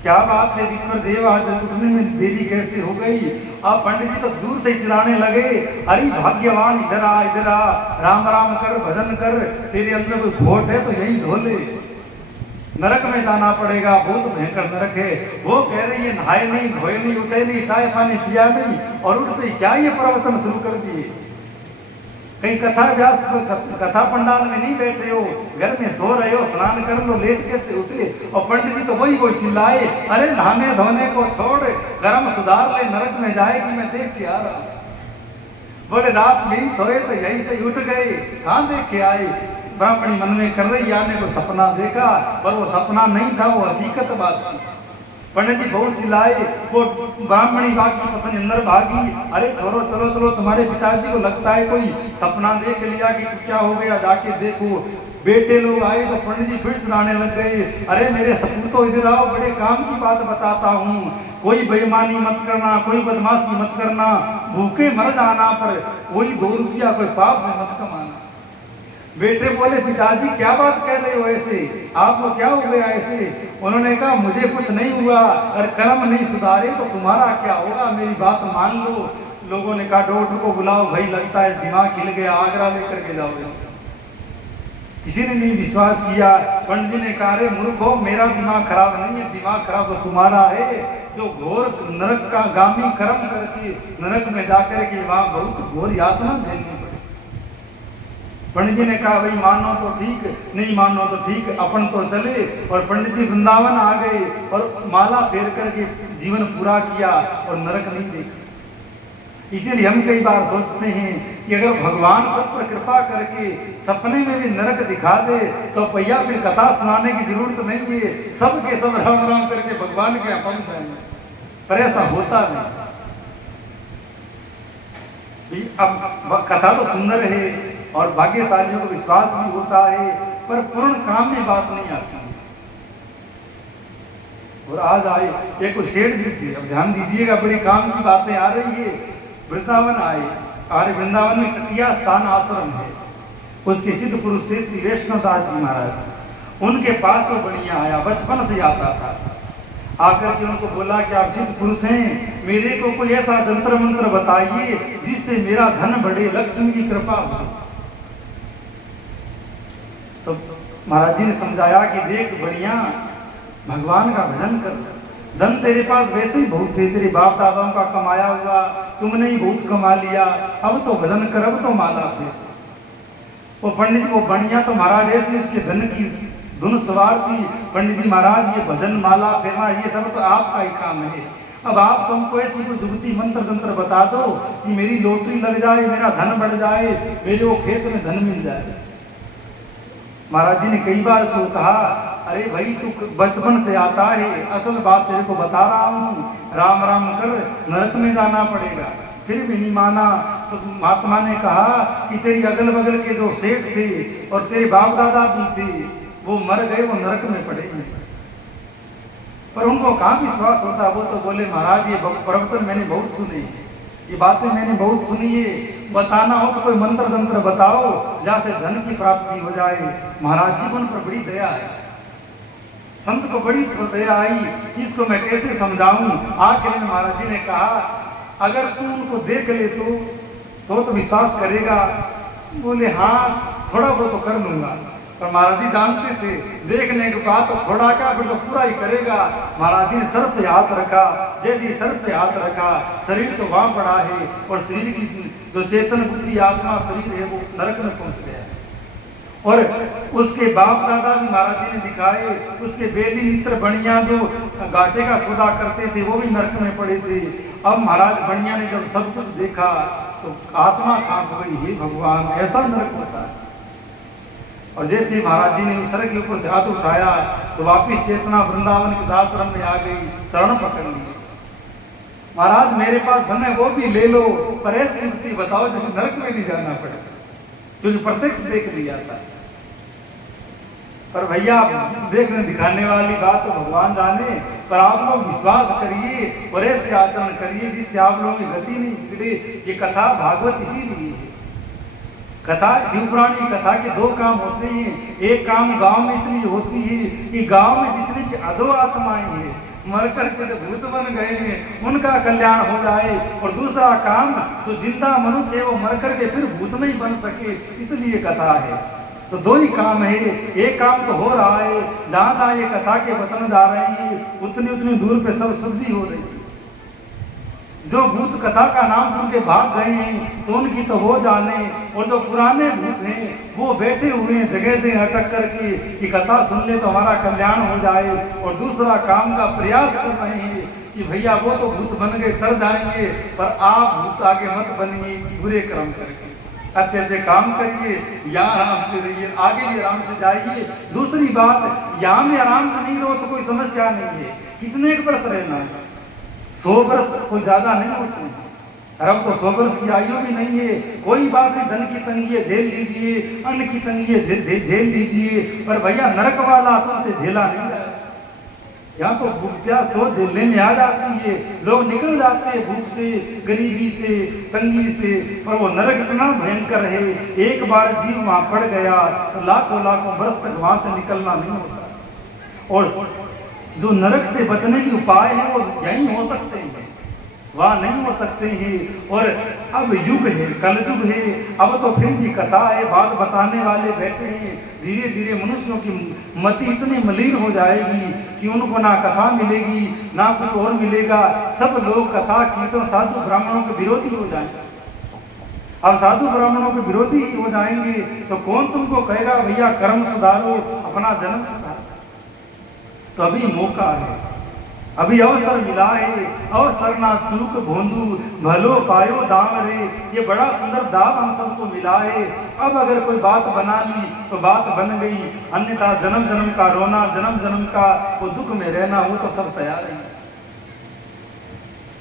क्या बात है विप्र देव, आज उठने में देरी कैसे हो गई? अब पंडित जी तो दूर से चिल्लाने लगे, अरे भाग्यवान इधर आ, राम राम कर, भजन कर, तेरे अंदर कोई खोट है तो यही धो ले, नरक में जाना पड़ेगा, बहुत भयंकर नरक है। वो कह रही है नहाए नहीं, धोए नहीं, उठे नहीं, चाय पानी पिया नहीं, और उठते क्या ये प्रवचन शुरू कर दिए। कहीं कथा व्यास कथा पंडाल में नहीं बैठे हो, घर में सो रहे हो, स्नान कर लो, लेट कैसे उठे? और पंडित जी तो वही चिल्लाए, अरे नहाने धोने को छोड़, गर्म सुधार ले, नरक में जाएगी, मैं देख के आ रहा हूं। बोले रात यही सोए तो यही से उठ गए, कहां देख के आए? ब्राह्मणी मन में कर रही आने को सपना देखा, पर वो सपना नहीं था, वो हकीकत बात थी। पंडित जी बहुत चिल्लाए, वो ब्राह्मणी भागी, पत्नी अंदर भागी, अरे छोरो चलो चलो, तुम्हारे पिताजी को लगता है कोई सपना देख लिया कि क्या हो गया, जाके देखो। बेटे लोग आए तो पंडित जी फिर चिल्लाने लग गए, अरे मेरे सपूतों इधर आओ, बड़े काम की बात बताता हूँ, कोई बेईमानी मत करना, कोई बदमाशी मत करना, भूखे मर जाना, पर कोई 2 रुपया कोई पाप से मत कमाना। बेटे बोले पिताजी क्या बात कह रहे हो ऐसे, आपको क्या हो गया ऐसे? उन्होंने कहा मुझे कुछ नहीं हुआ, अगर कर्म नहीं सुधारे तो तुम्हारा क्या होगा, मेरी बात मान लो। लोगों ने कहा डॉक्टर को बुलाओ, भाई लगता है दिमाग हिल गया, आगरा लेकर के जाओ। किसी ने नहीं विश्वास किया। पंडित जी ने कहा अरे मूर्खो, मेरा दिमाग खराब नहीं है, दिमाग खराब तो तुम्हारा है, जो घोर नरक का गामी कर्म करके नरक में जाकर के वहां बहुत घोर यातना झेलनी पड़ी। पंडित जी ने कहा भाई मानो तो ठीक, नहीं मानो तो ठीक, अपन तो चले। और पंडित जी वृंदावन आ गए और माला फेर करके जीवन पूरा किया और नरक नहीं देखा। इसीलिए हम कई बार सोचते हैं कि अगर भगवान सब पर कृपा करके सपने में भी नरक दिखा दे तो भैया फिर कथा सुनाने की जरूरत नहीं है, सब के सब राम राम करके भगवान के अपन जाएंगे। पर ऐसा होता नहीं। अब कथा तो सुंदर है और भाग्यशालियों को विश्वास भी होता है, पर पूर्ण काम में बात नहीं आती। और आज आए एक शेर जी थे, अब ध्यान दीजिएगा, बड़ी काम की बातें आ रही है। वृंदावन आए, और वृंदावन में तटिया स्थान आश्रम है, उसके सिद्ध पुरुष थे श्री वैष्णवदास जी महाराज। उनके पास वो बढ़िया आया, बचपन से आता था। आकर के उनको बोला कि आप सिद्ध पुरुष हैं, मेरे को कोई ऐसा जंत्र मंत्र बताइए जिससे मेरा धन बढ़े, लक्ष्मी की कृपा हो। तो महाराज जी ने समझाया कि देख बढ़िया, भगवान का भजन कर, धन तेरे पास वैसे ही बहुत थे, तेरे बाप दादाओं का कमाया हुआ, तुमने ही बहुत कमा लिया, अब तो भजन कर, अब तो माला फेर। वो पंडित को बढ़िया, तो महाराज ऐसे उसके धन की धुन सवार थी। पंडित जी महाराज ये भजन माला फेरना ये सब तो आपका ही काम है, अब आप तुमको ऐसी कोई जुगती मंत्र तंत्र बता दो कि मेरी लॉटरी लग जाए, मेरा धन बढ़ जाए, मेरे वो खेत में धन मिल जाए। महाराज जी ने कई बार उसको कहा, अरे भाई तू बचपन से आता है, असल बात तेरे को बता रहा हूँ, राम राम कर, नरक में जाना पड़ेगा। फिर भी नहीं माना। तो महात्मा ने कहा कि तेरी अगल बगल के जो सेठ थे और तेरे बाप दादा भी थे, वो मर गए, वो नरक में पड़े। पर उनको कहाँ विश्वास होता। वो तो बोले महाराज ये प्रवचन मैंने बहुत सुने, ये बातें मैंने बहुत सुनी है, बताना हो तो कोई मंत्र तंत्र बताओ जहाँ से धन की प्राप्ति हो जाए। महाराज जी को उन पर बड़ी दया है। संत को बड़ी स्पर्धा आई कि इसको मैं कैसे समझाऊं। आखिर में महाराज जी ने कहा, अगर तू उनको देख ले तो विश्वास करेगा। बोले हाँ, थोड़ा बहुत तो कर लूंगा। पर महाराज जी जानते थे देखने के बाद तो थोड़ा का फिर तो पूरा ही करेगा। महाराज जी ने सर पे हाथ रखा, जैसे ही सर पे हाथ रखा शरीर तो वहां पड़ा है और शरीर की जो चेतन बुद्धि आत्मा शरीर है वो नरक में पहुंच गया। और उसके बाप दादा भी महाराज जी ने दिखाए, उसके बेली मित्र बणिया जो घाटे का सौदा करते थे वो भी नरक में पड़े थे। अब महाराज बणिया ने जब सब कुछ देखा तो आत्मा कांप गई, हे भगवान ऐसा नरक होता है। और जैसे ही महाराज जी ने उस सर के ऊपर से हाथ उठाया तो वापिस चेतना वृंदावन के आश्रम में आ गई, शरण पकड़ ली। महाराज मेरे पास धन है वो भी ले लो, पर ऐसी युक्ति बताओ जैसे नरक में नहीं जाना पड़े, क्योंकि प्रत्यक्ष देख लिया था। पर भैया देखने दिखाने वाली बात तो भगवान जाने, पर आप लोग विश्वास करिए और ऐसे आचरण करिए जिससे आप लोगों की गति नहीं बिगड़े। ये कथा भागवत इसीलिए है। कथा शिवपुराण की कथा के दो काम होते हैं। एक काम गांव में इसलिए होती है कि गांव में जितनी की अधो आत्माएं हैं मरकर के जो भूत बन गए हैं उनका कल्याण हो जाए, और दूसरा काम तो जिंदा मनुष्य है वो मरकर के फिर भूत नहीं बन सके, इसलिए कथा है। तो दो ही काम है। एक काम तो हो रहा है, जहां जहां ये कथा के वचन जा रहे हैं उतनी उतनी दूर पे सब शुद्धि हो रही है। जो भूत कथा का नाम सुन के भाग गए हैं तो उनकी तो वो जाने, और जो पुराने भूत हैं वो बैठे हुए हैं जगह जगह अटक करके कि कथा सुन ले तो हमारा कल्याण हो जाए, और दूसरा काम का प्रयास कर रहे हैं कि भैया वो तो भूत बन गए तर जाएंगे, पर आप भूत आगे मत बनिए, बुरे कर्म करके अच्छे अच्छे काम करिए, यहाँ आराम से रहिए, आगे भी आराम से जाइए। दूसरी बात, यहाँ में आराम से नहीं रहो तो कोई समस्या नहीं है। कितने वर्ष रहना है? 100 वर्ष कोई ज्यादा नहीं होते हैं। अब तो 100 वर्ष की आयु भी नहीं है, कोई बात नहीं। धन की तंगी है झेल लीजिए, अन्न की तंगी है झेल लीजिए, पर भैया नरक वाला तुमसे झेला नहीं जाए। यहाँ तो भूख प्यास सोच झेलने में आ जाती है, लोग निकल जाते हैं भूख से, गरीबी से, तंगी से, पर वो नरक इतना भयंकर है, एक बार जीव वहां पड़ गया तो लाखों लाखों वर्ष तक वहां से निकलना नहीं होता। और जो नरक से बचने के उपाय हैं वो यही हो सकते हैं, वहां नहीं हो सकते हैं। और अब युग है, कलयुग है, अब तो फिर भी कथा है, बात बताने वाले बैठे हैं। धीरे धीरे मनुष्यों की मति इतनी मलिन हो जाएगी कि उनको ना कथा मिलेगी ना कुछ और मिलेगा। सब लोग कथा कीर्तन साधु ब्राह्मणों के विरोधी हो जाएंगे। अब साधु ब्राह्मणों के विरोधी हो जाएंगे तो कौन तुमको कहेगा भैया कर्म सुधारो, अपना जन्म सुधारो। तो अभी मौका है, अभी अवसर मिला है। अवसर ना चूक भोंदू भलो पायो दाम रे, ये बड़ा सुंदर दाव हम सबको मिला है। अब अगर कोई बात बना ली तो बात बन गई, अन्यथा जन्म जन्म का रोना, जन्म जन्म का वो दुख में रहना, वो तो सब तैयार है।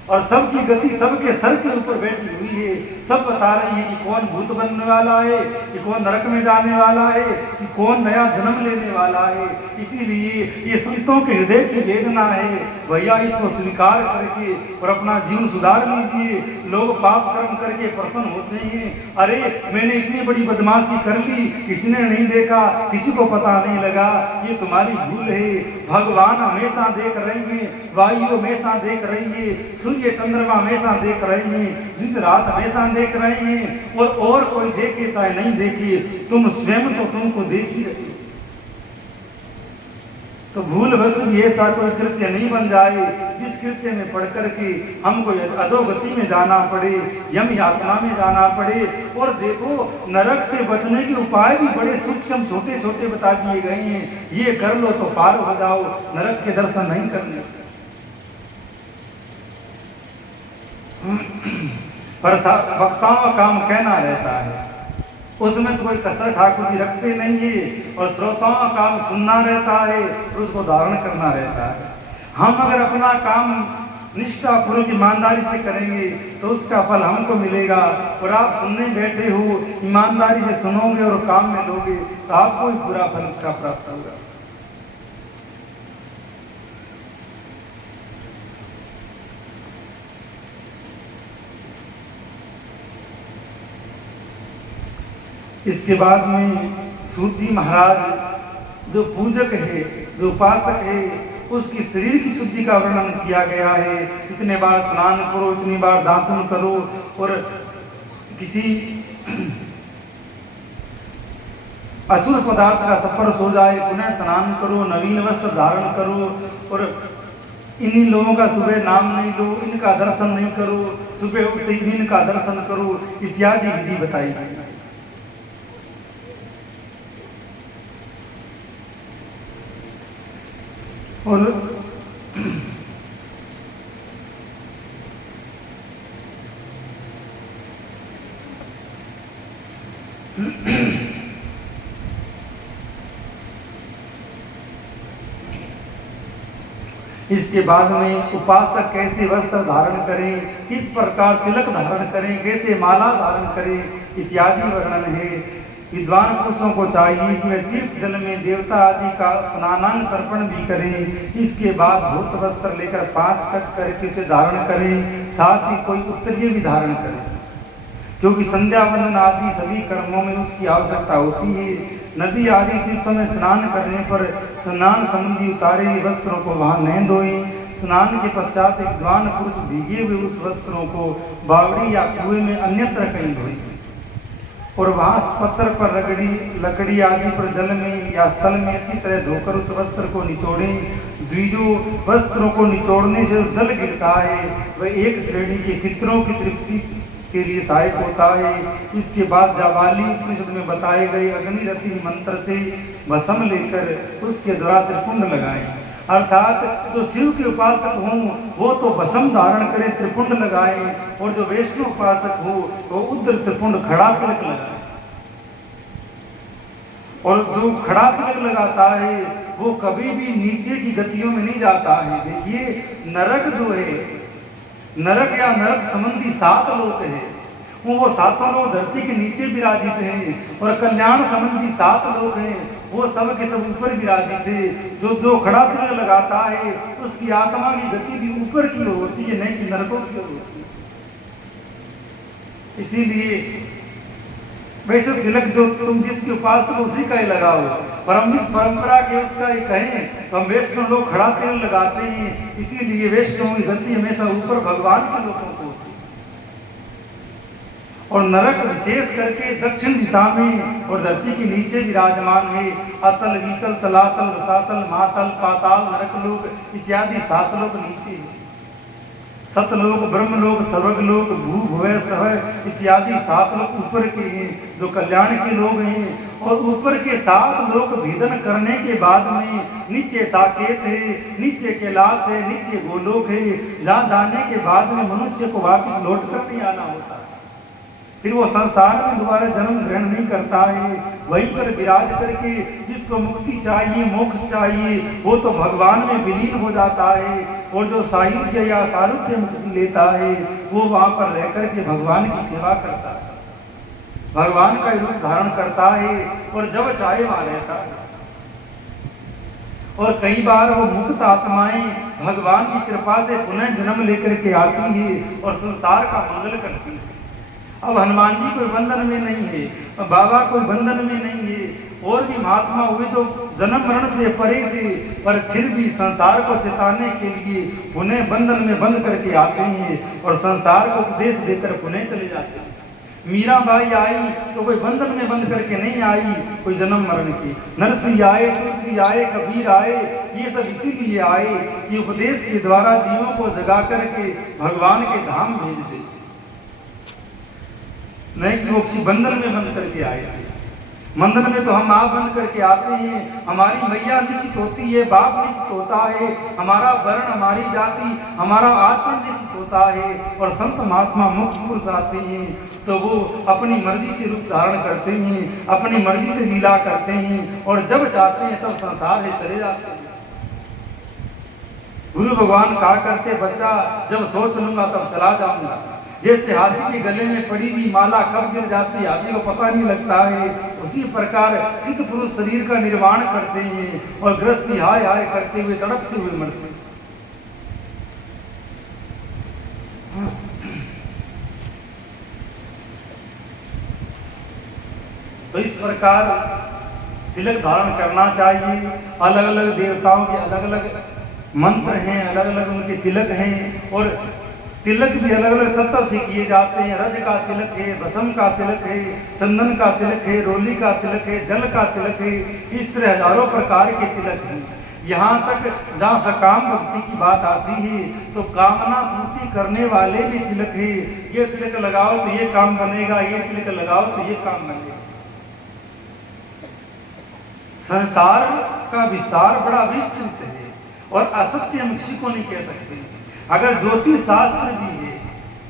और सबकी गति सबके सर के ऊपर बैठी हुई है। सब बता रही है कि कौन भूत बनने वाला है, कि कौन नरक में जाने वाला है, कि कौन नया जन्म लेने वाला है। इसीलिए ये संतों के हृदय की वेदना है। भैया इसको स्वीकार करके और अपना जीवन सुधार लीजिए। लोग पाप कर्म करके प्रसन्न होते हैं, अरे मैंने इतनी बड़ी बदमाशी कर ली, किसी ने नहीं देखा, किसी को पता नहीं लगा, ये तुम्हारी भूल है। भगवान हमेशा देख रहे हैं, वायु हमेशा देख रही है, सूर्य चंद्रमा हमेशा देख रहे हैं, दिन रात हमेशा देख रहे हैं। और कोई देखे चाहे नहीं देखे, तुम स्वयं तो तुमको देख ही रहे। तो भूल बस भी ऐसा कोई कृत्य नहीं बन जाए जिस कृत्य में पढ़ करके हमको अधोगति में जाना पड़े, यम यातना में जाना पड़े। और देखो नरक से बचने के उपाय भी बड़े सूक्ष्म छोटे छोटे बता दिए गए हैं। ये कर लो तो पार हो जाओ, नरक के दर्शन नहीं करने। पर वक्ताओं का काम कहना रहता है, उसमें तो कोई कसर ठाकुर जी रखते नहीं है। और श्रोताओं का काम सुनना रहता है, उसको धारण करना रहता है। हम अगर अपना काम निष्ठापूर्वक ईमानदारी से करेंगे तो उसका फल हमको मिलेगा। और आप सुनने बैठे हो, ईमानदारी से सुनोगे और काम में लोगे तो आपको ही पूरा फल उसका प्राप्त होगा। इसके बाद में सूत जी महाराज जो पूजक है जो उपासक है उसकी शरीर की शुद्धि का वर्णन किया गया है। इतने बार स्नान करो, इतनी बार दातुन करो, और किसी अशुद्ध पदार्थ का स्पर्श हो जाए पुनः स्नान करो, नवीन वस्त्र धारण करो, और इन्हीं लोगों का सुबह नाम नहीं लो, इनका दर्शन नहीं करो, सुबह उठते ही इनका दर्शन करो, इत्यादि विधि बताई गई। और इसके बाद में उपासक कैसे वस्त्र धारण करें, किस प्रकार तिलक धारण करें, कैसे माला धारण करें, इत्यादि वर्णन है। विद्वान पुरुषों को चाहिए कि वे तीर्थ जल में देवता आदि का स्नानांग तर्पण भी करें। इसके बाद धोत वस्त्र लेकर 5 कच करके उसे धारण करें, साथ ही कोई उत्तरीय भी धारण करें, क्योंकि संध्या वंदन आदि सभी कर्मों में उसकी आवश्यकता होती है। नदी आदि तीर्थों में स्नान करने पर स्नान संबंधी उतारे हुए वस्त्रों को वहां नहीं धोएं। स्नान के पश्चात एक विद्वान पुरुष भीगे हुए उस वस्त्रों को बावड़ी या कुएं में अन्यत्र कहीं धोएं, और वहां पत्थर पर लकड़ी आदि पर जल में या स्थल में अच्छी तरह धोकर उस वस्त्र को निचोड़ें। द्विजो वस्त्रों को निचोड़ने से जल गिरता है, वह एक श्रेणी के पितरों की तृप्ति के लिए सहायक होता है। इसके बाद जाबाली उपनिषद में बताए गए अग्निरथी मंत्र से भस्म लेकर उसके द्वारा त्रिपुंड लगाएं, अर्थात जो शिव के उपासक हों वो तो भस्म धारण करें, त्रिपुंड लगाएं, और जो वैष्णव उपासक हो वो उद्र त्रिपुंड खड़ा तिलक लगाए। और जो खड़ा तिलक लगाता है वो कभी भी नीचे की गतियों में नहीं जाता है। देखिए, नरक जो है, नरक या नरक संबंधी 7 लोक है, वो 7 लोग धरती के नीचे विराजित हैं, और कल्याण संबंधी 7 लोग हैं, वो सब के सब ऊपर विराजित है। जो खड़ा तिलक लगाता है उसकी आत्मा की गति भी ऊपर की ओर होती है, नहीं कि नरकों की ओर होती है। इसीलिए वैसे तिलक जो तुम जिसके पास हो उसी का ही लगाओ, पर हम जिस परंपरा के उसका ही कहें तो हम वैष्णव लोग खड़ा तिलक लगाते हैं। इसीलिए वैष्णव की गति हमेशा ऊपर भगवान के लोगों को होती है, और नरक विशेष करके दक्षिण दिशा में और धरती के नीचे विराजमान है। अतल, वितल, तलातल, रसातल, महातल, पाताल, नरक लोक इत्यादि 7 लोक नीचे है। सतलोक, ब्रह्मलोक, स्वर्गलोक, भू भुवः सवः इत्यादि 7 लोक ऊपर के हैं, जो कल्याण के लोग हैं। और ऊपर के 7 लोक भेदन करने के बाद में नित्य साकेत है, नित्य कैलाश है, नित्य गोलोक है, जहाँ जाने के बाद में मनुष्य को वापस लौट कर नहीं आना होता, फिर वो संसार में दोबारा जन्म ग्रहण नहीं करता है। वहीं पर विराज करके जिसको मुक्ति चाहिए, मोक्ष चाहिए, वो तो भगवान में विलीन हो जाता है, और जो सायुज्य या सारूप्य मुक्ति लेता है वो वहां पर रह करके भगवान की सेवा करता है, भगवान का रूप धारण करता है, और जब चाहे वहां रहता है। और कई बार वो मुक्त आत्माएं भगवान की कृपा से पुनः जन्म लेकर के आती है और संसार का मंगल करती है। अब हनुमान जी कोई बंधन में नहीं है, बाबा कोई बंधन में नहीं है, और भी महात्मा हुए जो जन्म मरण से परे थे, पर फिर भी संसार को चेताने के लिए पुनः बंधन में बंद करके आते हैं और संसार को उपदेश देकर पुनः चले जाते हैं। मीराबाई आई तो कोई बंधन में बंद करके नहीं आई, कोई जन्म मरण की। नरसिंह आए, तुलसी आए, कबीर आए, ये सब इसीलिए आए कि उपदेश के द्वारा जीवों को जगा करके भगवान के धाम भेज दे, नहीं कि वो किसी बंधन में बंद करके आए थे। बंधन में तो हम आप बंद करके आते हैं, हमारी मैया निश्चित होती है, बाप निश्चित होता है, हमारा वर्ण, हमारी जाति, हमारा आचरण निश्चित होता है, और संत महात्मा मुक्त पुरुष आते हैं तो वो अपनी मर्जी से रूप धारण करते हैं, अपनी मर्जी से लीला करते हैं, और जब चाहते हैं तब संसार से चले जाते हैं। गुरु भगवान कहा करते, बच्चा जब सोच लूंगा तब चला जाऊंगा। जैसे हाथी के गले में पड़ी हुई माला कब गिर जाती है हाथी को पता नहीं लगता है, उसी प्रकार सिद्ध पुरुष शरीर का निर्माण करते हैं और गृहस्थी हाय हाय करते हुए तड़पते हुए मरते हैं। तो इस प्रकार तिलक धारण करना चाहिए। अलग अलग देवताओं के अलग अलग मंत्र हैं, अलग अलग उनके तिलक हैं, और तिलक भी अलग अलग तत्व से किए जाते हैं। रज का तिलक है, भस्म का तिलक है, चंदन का तिलक है, रोली का तिलक है, जल का तिलक है। इस तरह हजारों प्रकार के तिलक हैं। यहाँ तक जहाँ सकाम भक्ति की बात आती है तो कामना पूर्ति करने वाले भी तिलक है। ये तिलक लगाओ तो ये काम बनेगा, ये तिलक लगाओ तो ये काम बनेगा। संसार का विस्तार बड़ा विस्तृत है और असत्य हम किसी को नहीं कह सकते। अगर ज्योतिष शास्त्र भी है,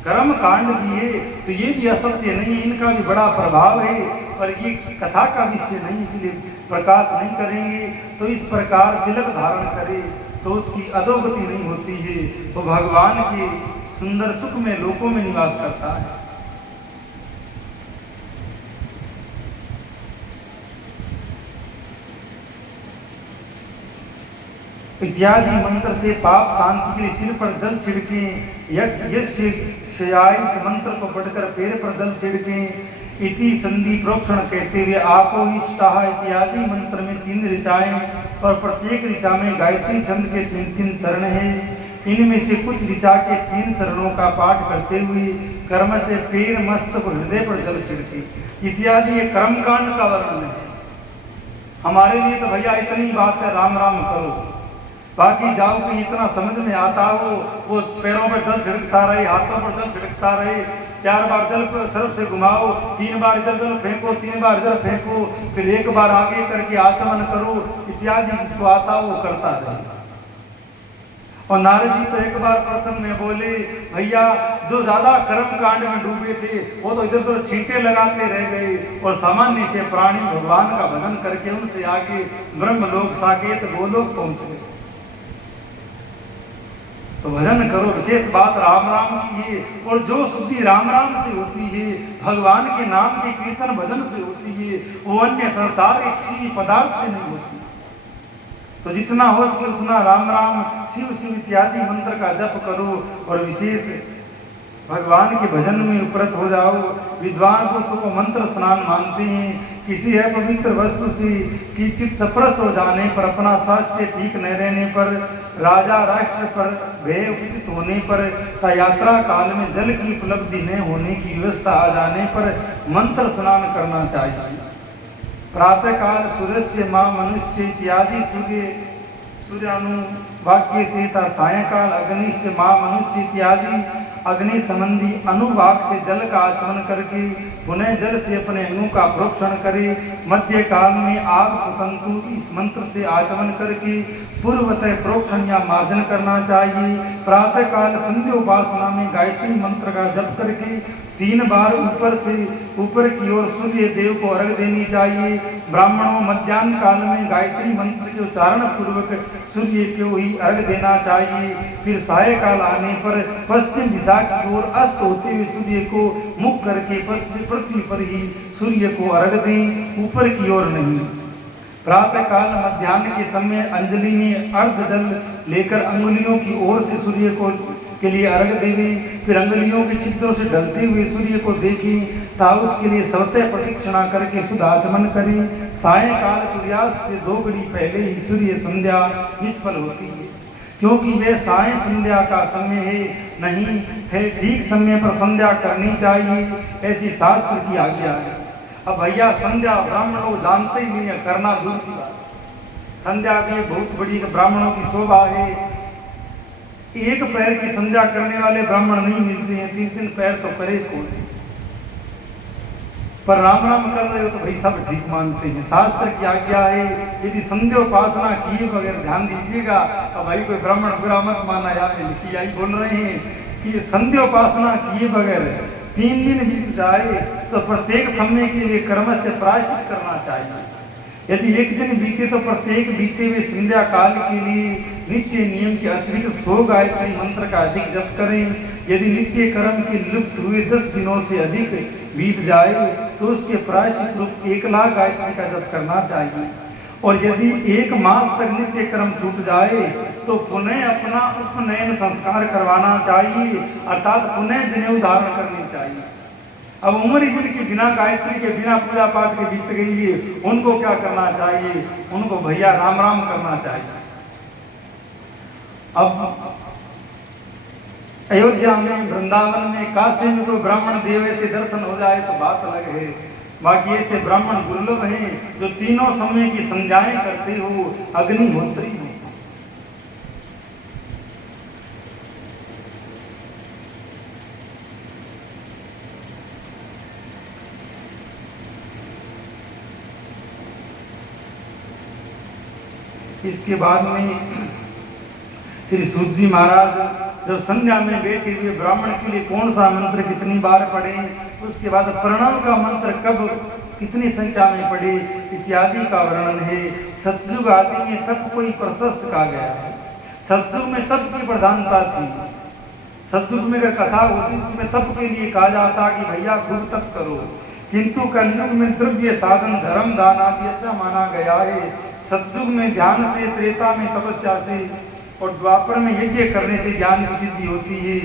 कर्म कांड भी है, तो ये भी असत्य नहीं है, इनका भी बड़ा प्रभाव है, पर ये कथा का विषय नहीं, इसलिए प्रकाश नहीं करेंगे। तो इस प्रकार तिलक धारण करे तो उसकी अधोगति नहीं होती है, तो भगवान के सुंदर सुख में लोकों में निवास करता है। इत्यादि मंत्र से पाप शांति के लिए सिर पर जल छिड़के, यज्ञ मंत्र को पढ़कर पैर पर जल छिड़के। इति संधि प्रोक्षण कहते हुए आपो इष्टाः इत्यादि मंत्र में 3 ऋचाएं और प्रत्येक ऋचा में गायत्री छंद के 3-3 चरण हैं। इनमें से कुछ ऋचा के 3 चरणों का पाठ करते हुए कर्म से पैर, मस्तक और हृदय पर जल छिड़के इत्यादि ये कर्मकांड का वर्णन है। हमारे लिए तो भैया इतनी बात है, राम राम करो, बाकी जाओ कि इतना समझ में आता हो, वो पैरों पर जल छिड़कता रहे, हाथों पर जल छिड़कता रहे, 4 बार जल पर सर्फ से घुमाओ, 3 बार जल फेंको, 3 बार जल फेंको, फिर 1 बार आगे करके आचमन करो इत्यादि जिसको आता हो वो करता रहे। और नारद जी तो एक बार प्रसंग में बोले, भैया जो ज्यादा कर्म कांड में डूबे थे वो तो इधर उधर छींटे लगाते रह गए और सामान्य से प्राणी भगवान का भजन करके उनसे आगे ब्रह्मलोक साकेत गोलोक पहुंच गए। तो भजन करो, विशेष बात राम राम की है, और जो शुद्धि राम राम से होती है, भगवान के नाम के कीर्तन भजन से होती है, वो अन्य संसार के किसी भी पदार्थ से नहीं होती। तो जितना हो सके उतना राम राम शिव शिव इत्यादि मंत्र का जप करो और विशेष भगवान के भजन में उपरत हो जाओ। विद्वान पुरुषों को मंत्र स्नान मानते हैं। किसी है पवित्र वस्तु से किंचित सप्रस हो जाने पर, अपना स्वास्थ्य ठीक न रहने पर, राजा राष्ट्र पर भय उपस्थित होने पर, तथा यात्रा काल में जल की उपलब्धि न होने की व्यवस्था आ जाने पर मंत्र स्नान करना चाहिए। प्रातः काल सूर्य माँ मनुष्य इत्यादि सूर्यानुवाक्य से था, सायंकाल अग्निश्च माँ मनुष्य इत्यादि अग्नि संबंधी अनुवाक से जल का आचमन करके पुनः जल से अपने अंगों का प्रोक्षण करे। मध्य काल में आग पुतंतु इस मंत्र से आचमन करके पूर्वतः प्रोक्षण या मार्जन करना चाहिए। प्रातः काल संध्या उपासना में गायत्री मंत्र का जप करके 3 बार ऊपर की ओर सूर्य देव को अर्घ देनी चाहिए। ब्राह्मणों मध्याह्न काल में गायत्री मंत्र के उच्चारण पूर्वक सूर्य को ही अर्घ देना चाहिए। फिर सायकाल आने पर पश्चिम दिशा की ओर अस्त होते हुए सूर्य को मुख करके पृथ्वी पर ही सूर्य को अर्घ दें, ऊपर की ओर नहीं। प्रातः काल मध्याह्न के समय अंजलि में अर्ध जल लेकर अंगुलियों की ओर से सूर्य को के लिए अर्घ देवे। फिर अंगुलियों के छिद्रों से ढलते हुए सूर्य को देखें तथा उसके लिए स्वतः प्रदक्षिणा करके शुद्धाचमन करें। सायंकाल सूर्यास्त से 2 घड़ी पहले ही सूर्य संध्या निष्फल होती है, क्योंकि वह साय संध्या का समय है नहीं है। ठीक समय पर संध्या करनी चाहिए, ऐसी शास्त्र की आज्ञा है। अब भैया संध्या ब्राह्मण लोग जानते ही नहीं है, करना दूर की बात। संध्या भी बहुत बड़ी ब्राह्मणों की शोभा है। 1 पैर की संध्या करने वाले ब्राह्मण नहीं मिलते हैं, 3-3 पैर तो करे कौन। पर राम राम कर रहे हो तो भाई सब ठीक मानते हैं, शास्त्र की आज्ञा है। यदि संध्योपासना किए बगैर ध्यान दीजिएगा तो भाई कोई ब्राह्मण बुरा मत माना, यार लिखी आई बोल रहे हैं कि संध्योपासना किए बगैर 3 दिन बीत जाए तो प्रत्येक समय के लिए कर्म से प्रायश्चित करना चाहिए। यदि 1 दिन बीते तो प्रत्येक बीते हुए संध्या काल के लिए नित्य नियम के अतिरिक्त 100 गायत्री मंत्र का अधिक जप करें। यदि नित्य कर्म के लुप्त हुए 10 दिनों से अधिक बीत जाए तो उसके प्रायश्चित रूप 1 लाख गायत्री का जप करना चाहिए। और यदि 1 मास तक नित्य कर्म छूट जाए तो पुनः अपना उपनयन संस्कार करवाना चाहिए, अर्थात पुनः जनेऊ धारण करनी चाहिए। अब उम्र ही जिनकी बिना गायत्री के बिना पूजा पाठ के बीत गई है, उनको क्या करना चाहिए? उनको भैया राम राम करना चाहिए। अब अयोध्या में, वृंदावन में, काशी में कोई ब्राह्मण देव से दर्शन हो जाए तो बात अलग है। बाकी ऐसे ब्राह्मण दुर्लभ हैं जो तीनों समय की संध्याएं करते हो, अग्निहोत्री हो। इसके बाद में श्री सूत जी महाराज जब संध्या में बैठे हुए ब्राह्मण के लिए कौन सा मंत्र कितनी बार पढ़े, उसके बाद प्रणव का मंत्र कब कितनी संख्या में पढ़े इत्यादि का वर्णन है। सतयुग आदि में तप कोई प्रशस्त कहा गया है। सतयुग में तप की प्रधानता थी। सतयुग में अगर कथा होती उसमें तप के लिए कहा जाता कि भैया खूब तप करो, किंतु कलयुग में द्रव्य साधन धर्म दान आदि अच्छा माना गया है। सतयुग में ध्यान से, त्रेता में तपस्या से और द्वापर में यज्ञ करने से ज्ञान की सिद्धि होती है।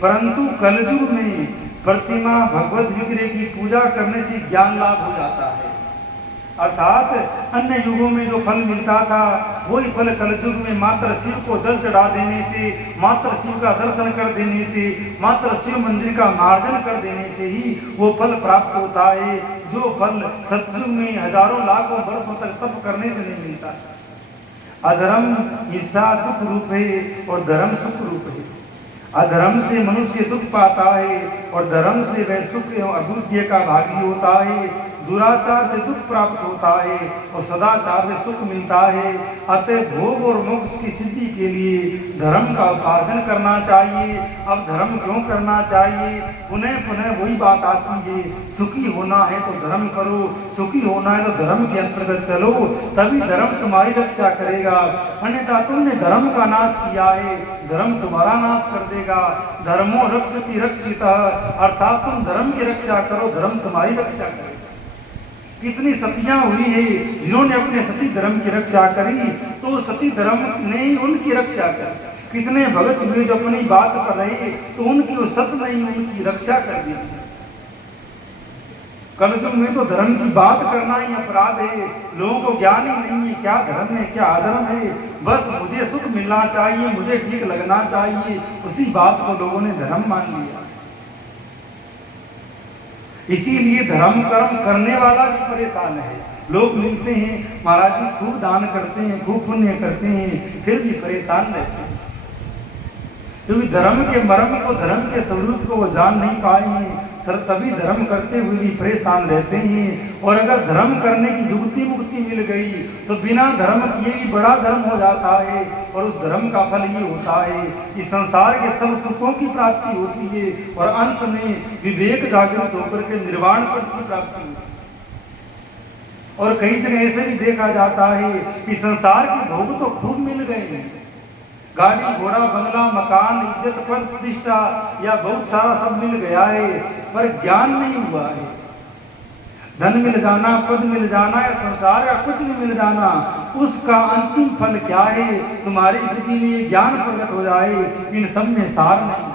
परंतु कलयुग में प्रतिमा भगवत विग्रह की पूजा करने से ज्ञान लाभ हो जाता है। अर्थात अन्य युगों में जो फल मिलता था वही फल कलयुग में मात्र शिव को जल चढ़ा देने से, मात्र शिव का दर्शन कर देने से, मात्र शिव मंदिर का मार्जन कर देने से ही वो फल प्राप्त होता है, जो फल सतयुग में हजारों लाखों वर्षों तक तप करने से नहीं मिलता। अधर्म हिंसा दुख रूप है और धर्म सुख रूप है। अधर्म से मनुष्य दुख पाता है और धर्म से वह सुख एवं अभुज्य का भागी होता है। दुराचार से दुख प्राप्त होता है और सदाचार से सुख मिलता है। अतः भोग और मोक्ष की सिद्धि के लिए धर्म का उपार्जन करना चाहिए। अब धर्म क्यों करना चाहिए? पुनः पुनः वही बात आती है, सुखी होना है तो धर्म करो, सुखी होना है तो धर्म के अंतर्गत चलो, तभी धर्म तुम्हारी रक्षा करेगा। अन्यथा तुमने धर्म का नाश किया है, धर्म तुम्हारा नाश कर देगा। धर्मो रक्षति रक्षितः, अर्थात तुम धर्म की रक्षा करो, धर्म तुम्हारी रक्षा करेगा। कितनी सतियां हुई है जिन्होंने अपने सती धर्म की रक्षा करी तो सती धर्म ने उनकी रक्षा करी। कितने भगत हुए जो अपनी बात पर रहे तो उनकी वो सत नहीं उनकी रक्षा कर दी। कलयुग में तो धर्म की बात करना ही अपराध है। लोगों को ज्ञान ही नहीं है क्या धर्म है क्या अधर्म है। बस मुझे सुख मिलना चाहिए, मुझे ठीक लगना चाहिए, उसी बात को लोगों ने धर्म मान लिया। इसीलिए धर्म कर्म करने वाला भी परेशान है। लोग मिलते हैं, महाराज जी खूब दान करते हैं, खूब पुण्य करते हैं, फिर भी परेशान रहते हैं, क्योंकि धर्म के मर्म को, धर्म के स्वरूप को वो जान नहीं पाए हैं। तभी धर्म करते हुए भी परेशान रहते हैं। और अगर धर्म करने की युक्ति मुक्ति मिल गई तो बिना धर्म किए भी बड़ा धर्म हो जाता है। और उस धर्म का फल ये होता है कि संसार के सब सुखों की प्राप्ति होती है और अंत में विवेक जागृत होकर के निर्वाण पद की प्राप्ति होती है। और कई जगह ऐसे भी देखा जाता है कि संसार के भोग तो खूब मिल गए हैं, गाड़ी घोड़ा बंगला मकान इज्जत पद प्रतिष्ठा या बहुत सारा सब मिल गया है, पर ज्ञान नहीं हुआ है। धन मिल जाना, पद मिल जाना या संसार का कुछ भी मिल जाना, उसका अंतिम फल क्या है? तुम्हारी बुद्धि में ज्ञान प्रकट हो जाए इन सब में सार नहीं,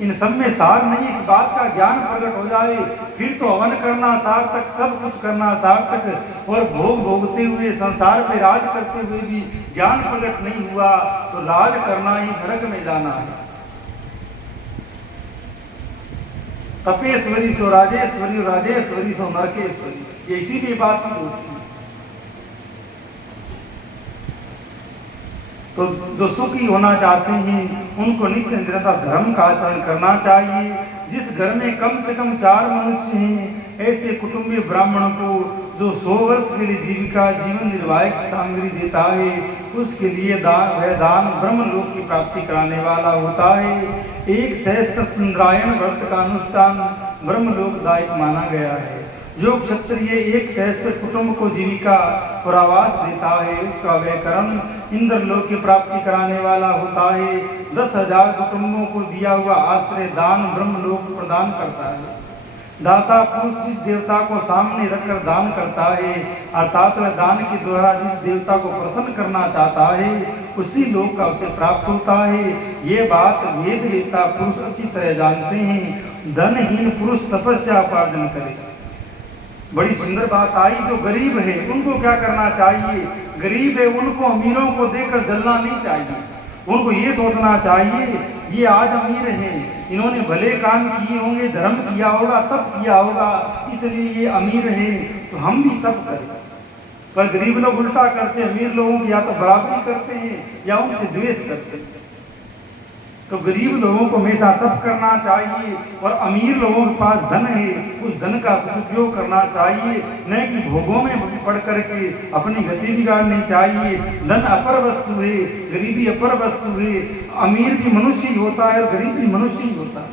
इन सब में सार नहीं, इस बात का ज्ञान प्रकट हो जाए, फिर तो हवन करना सार्थक, सब कुछ करना सार्थक। और भोग भोगते हुए संसार पे राज करते हुए भी ज्ञान प्रकट नहीं हुआ तो राज करना ही नरक में जाना है। तपेश्वरी सो राजेश्वरी, राजेश्वरी सो नरकेश्वरी, ये इसीलिए बात सिद्ध होती है। तो जो सुखी होना चाहते हैं उनको नित्य निरंतर धर्म का आचरण करना चाहिए। जिस घर में कम से कम 4 मनुष्य हैं, ऐसे कुटुंबी ब्राह्मण को जो 100 वर्ष के लिए जीविका जीवन निर्वाह की सामग्री देता है, उसके लिए वह दान ब्रह्मलोक की प्राप्ति कराने वाला होता है। एक सहस्त्र चंद्रायण व्रत का अनुष्ठान ब्रह्मलोकदायक माना गया है। जो क्षत्रिय एक सहस्त्र कुटुंब को जीविका और आवास देता है, उसका वह कर्म इंद्रलोक की प्राप्ति कराने वाला होता है। 10,000 कुटुंबों को दिया हुआ आश्रय दान ब्रह्मलोक प्रदान करता है। दाता पुरुष जिस देवता को सामने रखकर दान करता है, अर्थात वह दान के द्वारा जिस देवता को प्रसन्न करना चाहता है, उसी लोक का उसे प्राप्त होता है। ये बात वेद वेता पुरुष अच्छी तरह जानते हैं। धनहीन पुरुष तपस्या उपार्जन करे। बड़ी सुंदर बात आई। जो गरीब है उनको क्या करना चाहिए? गरीब है उनको अमीरों को देकर जलना नहीं चाहिए। उनको ये सोचना चाहिए ये आज अमीर हैं, इन्होंने भले काम किए होंगे, धर्म किया होगा, तप किया होगा, इसलिए ये अमीर हैं, तो हम भी तप करें। पर गरीब लोग उल्टा करते हैं, अमीर लोगों की या तो बराबरी करते हैं या उनसे द्वेष करते हैं। तो गरीब लोगों को हमेशा तप करना चाहिए और अमीर लोगों के पास धन है उस धन का सदुपयोग करना चाहिए, न कि भोगों में पड़ करके अपनी गति बिगाड़नी चाहिए। धन अपर वस्तु है, गरीबी अपर वस्तु है। अमीर भी मनुष्य ही होता है और गरीब भी मनुष्य ही होता है।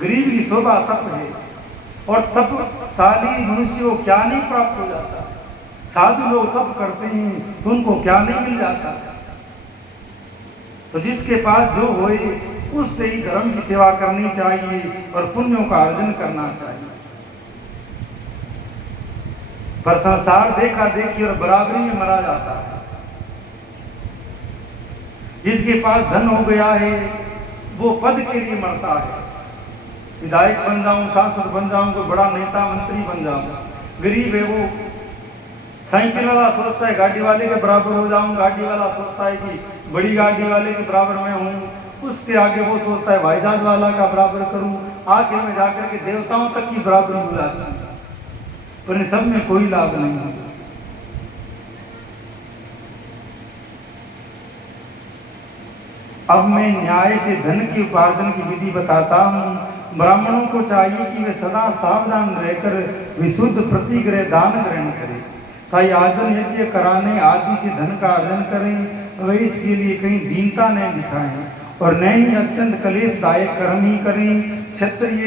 गरीब की शोभा तप है और तपशाली मनुष्य को क्या नहीं प्राप्त हो जाता। साधु लोग तप करते हैं तो उनको क्या नहीं मिल जाता। तो जिसके पास जो होए उससे ही धर्म की सेवा करनी चाहिए और पुण्यों का अर्जन करना चाहिए। पर संसार देखा देखी और बराबरी में मरा जाता है। जिसके पास धन हो गया है वो पद के लिए मरता है। विधायक बन जाऊं, सांसद बन जाऊं, कोई बड़ा नेता मंत्री बन जाऊं। गरीब है वो साइकिल वाला सोचता है गाड़ी वाले के बराबर हो जाऊं, गाड़ी वाला सोचता है कि बड़ी गाड़ी वाले के बराबर में हूं, उसके आगे वो सोचता है हवाई जहाज वाला का बराबर करूं। आखिर में जाकर के देवताओं तक की बराबरी हो जाती है, पर इन सब में कोई लाभ नहीं होता। अब मैं न्याय से धन की उपार्जन की विधि बताता हूँ। ब्राह्मणों को चाहिए कि वे सदा सावधान रहकर विशुद्ध प्रतिग्रह दान ग्रहण करें, ताई आजन यज्ञ कराने आदि से धन का अर्जन करें। वे इसके लिए कहीं दीनता न दिखाएं और न ही अत्यंत कलेशदायक कर्म ही करें। क्षत्रिय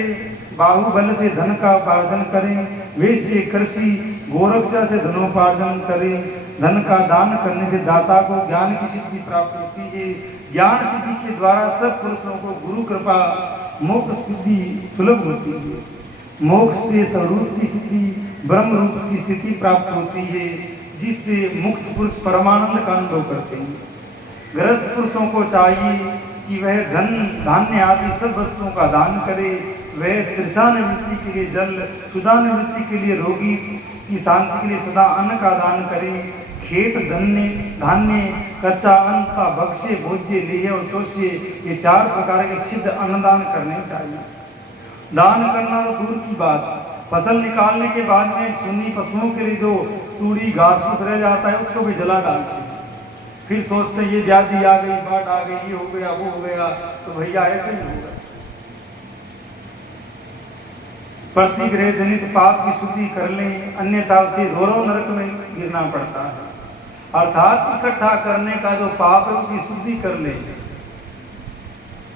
बाहुबल से धन का उपार्जन करें, वैश्य कृषि गोरक्षा से धनोपार्जन करें। धन का दान करने से दाता को ज्ञान की सिद्धि प्राप्त होती है। ज्ञान सिद्धि के द्वारा सब पुरुषों को गुरु कृपा मोक्ष सिद्धि सुलभ होती है। मोक्ष से स्वरूप की स्थिति ब्रह्म रूप की स्थिति प्राप्त होती है, जिससे मुक्त पुरुष परमानंद का अनुभव करते हैं। गृहस्थ पुरुषों को चाहिए कि वह धन धान्य आदि सब वस्तुओं का दान करे। वह तृषा निवृत्ति के लिए जल, क्षुधा निवृत्ति के लिए रोगी की शांति के लिए सदा अन्न का दान करें। खेत धान्य कच्चा अन्न का भक्ष्य भोज्य लेह और चोष्य ये 4 प्रकार के सिद्ध अन्नदान करने चाहिए। दान करना तो दूर की बात, फसल निकालने के बाद में सुन्नी पशुओं के लिए जो तूड़ी घास फूस रह जाता है उसको भी जला डालते हैं। फिर सोचते हैं ये व्याधि आ गई, बाढ़ आ गई, ये हो गया वो हो गया, तो भैया ऐसे ही होगा। प्रतिग्रह जनित पाप की शुद्धि कर लें, अन्यथा उसे रोरो नरक में गिरना पड़ता है। अर्थात इकट्ठा करने का जो पाप है उसकी शुद्धि कर लें।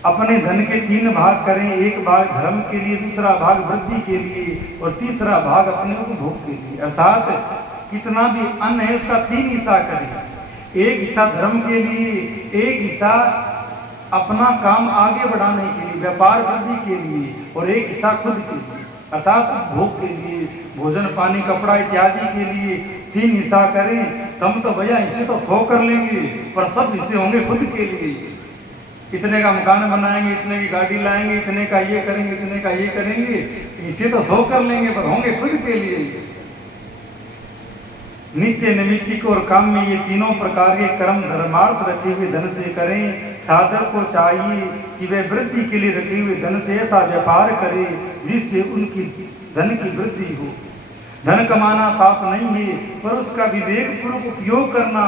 अपने धन के 3 भाग करें, एक भाग धर्म के लिए, दूसरा भाग वृद्धि के लिए और तीसरा भाग अपने उपभोग के लिए। अर्थात कितना भी अन्न है उसका 3 हिस्सा करें। एक हिस्सा धर्म के लिए, एक हिस्सा अपना काम आगे बढ़ाने के लिए, व्यापार वृद्धि के लिए, और एक हिस्सा खुद के लिए अर्थात उपभोग के लिए, भोजन पानी कपड़ा इत्यादि के लिए 3 हिस्सा करें। हम तो भैया इसे तो 100 कर लेंगे, पर सब हिस्से होंगे खुद के लिए। इतने का मकान बनाएंगे, इतने की गाड़ी लाएंगे, इतने का ये करेंगे, इतने का ये करेंगे, इसे तो 100 कर लेंगे, पर होंगे खुद के लिए। नित्य नैमित्तिक और काम में ये तीनों प्रकार के कर्म धर्मार्थ रखे हुए धन से करें। साधक को चाहिए कि वे वृद्धि के लिए रखे हुए धन से ऐसा व्यापार करे जिससे उनकी धन की वृद्धि हो। धन कमाना पाप नहीं है, पर उसका विवेकपूर्वक उपयोग करना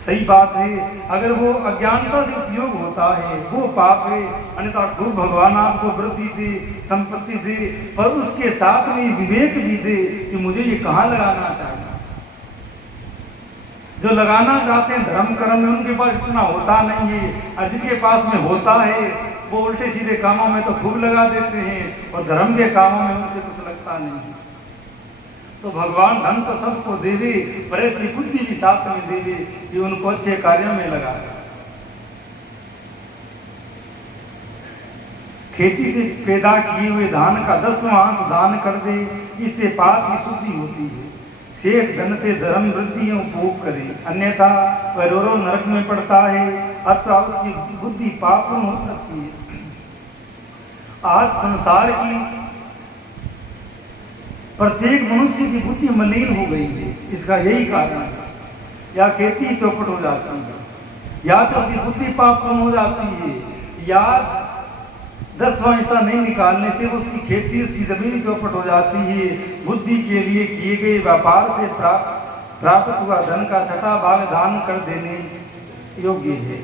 सही बात है। अगर वो अज्ञानता से उपयोग होता है वो पाप है। अन्यथा खूब भगवान आपको वृद्धि दे, संपत्ति दे, पर उसके साथ में विवेक भी दे कि मुझे ये कहाँ लगाना चाहिए। जो लगाना चाहते हैं धर्म कर्म में उनके पास इतना होता नहीं है, और जिनके पास में होता है वो उल्टे सीधे कामों में तो खूब लगा देते हैं और धर्म के कामों में उनसे कुछ लगता नहीं है। तो भगवान धन तो सबको देवे, पर ऐसी बुद्धि भी साथ में देवे कि उनको अच्छे कार्यों में लगा सके। खेती से पैदा किए हुए धान का 10वां अंश दान कर दे, इससे पाप की शुद्धि होती है। शेष धन से धर्म वृद्धि एवं उपभोग करे, अन्यथा वह रो नरक में पड़ता है अथवा उसकी बुद्धि पापूर्ण हो सकती है। आज संसार की प्रत्येक मनुष्य की बुद्धि मलिन हो गई है, इसका यही कारण है। या खेती चौपट हो जाती है, या तो उसकी बुद्धि पापूर्ण हो जाती है, या 10वां हिस्सा नहीं निकालने से उसकी खेती, उसकी जमीन चौपट हो जाती है। बुद्धि के लिए किए गए व्यापार से प्राप्त हुआ धन का 6वां भाग दान कर देने योग्य है।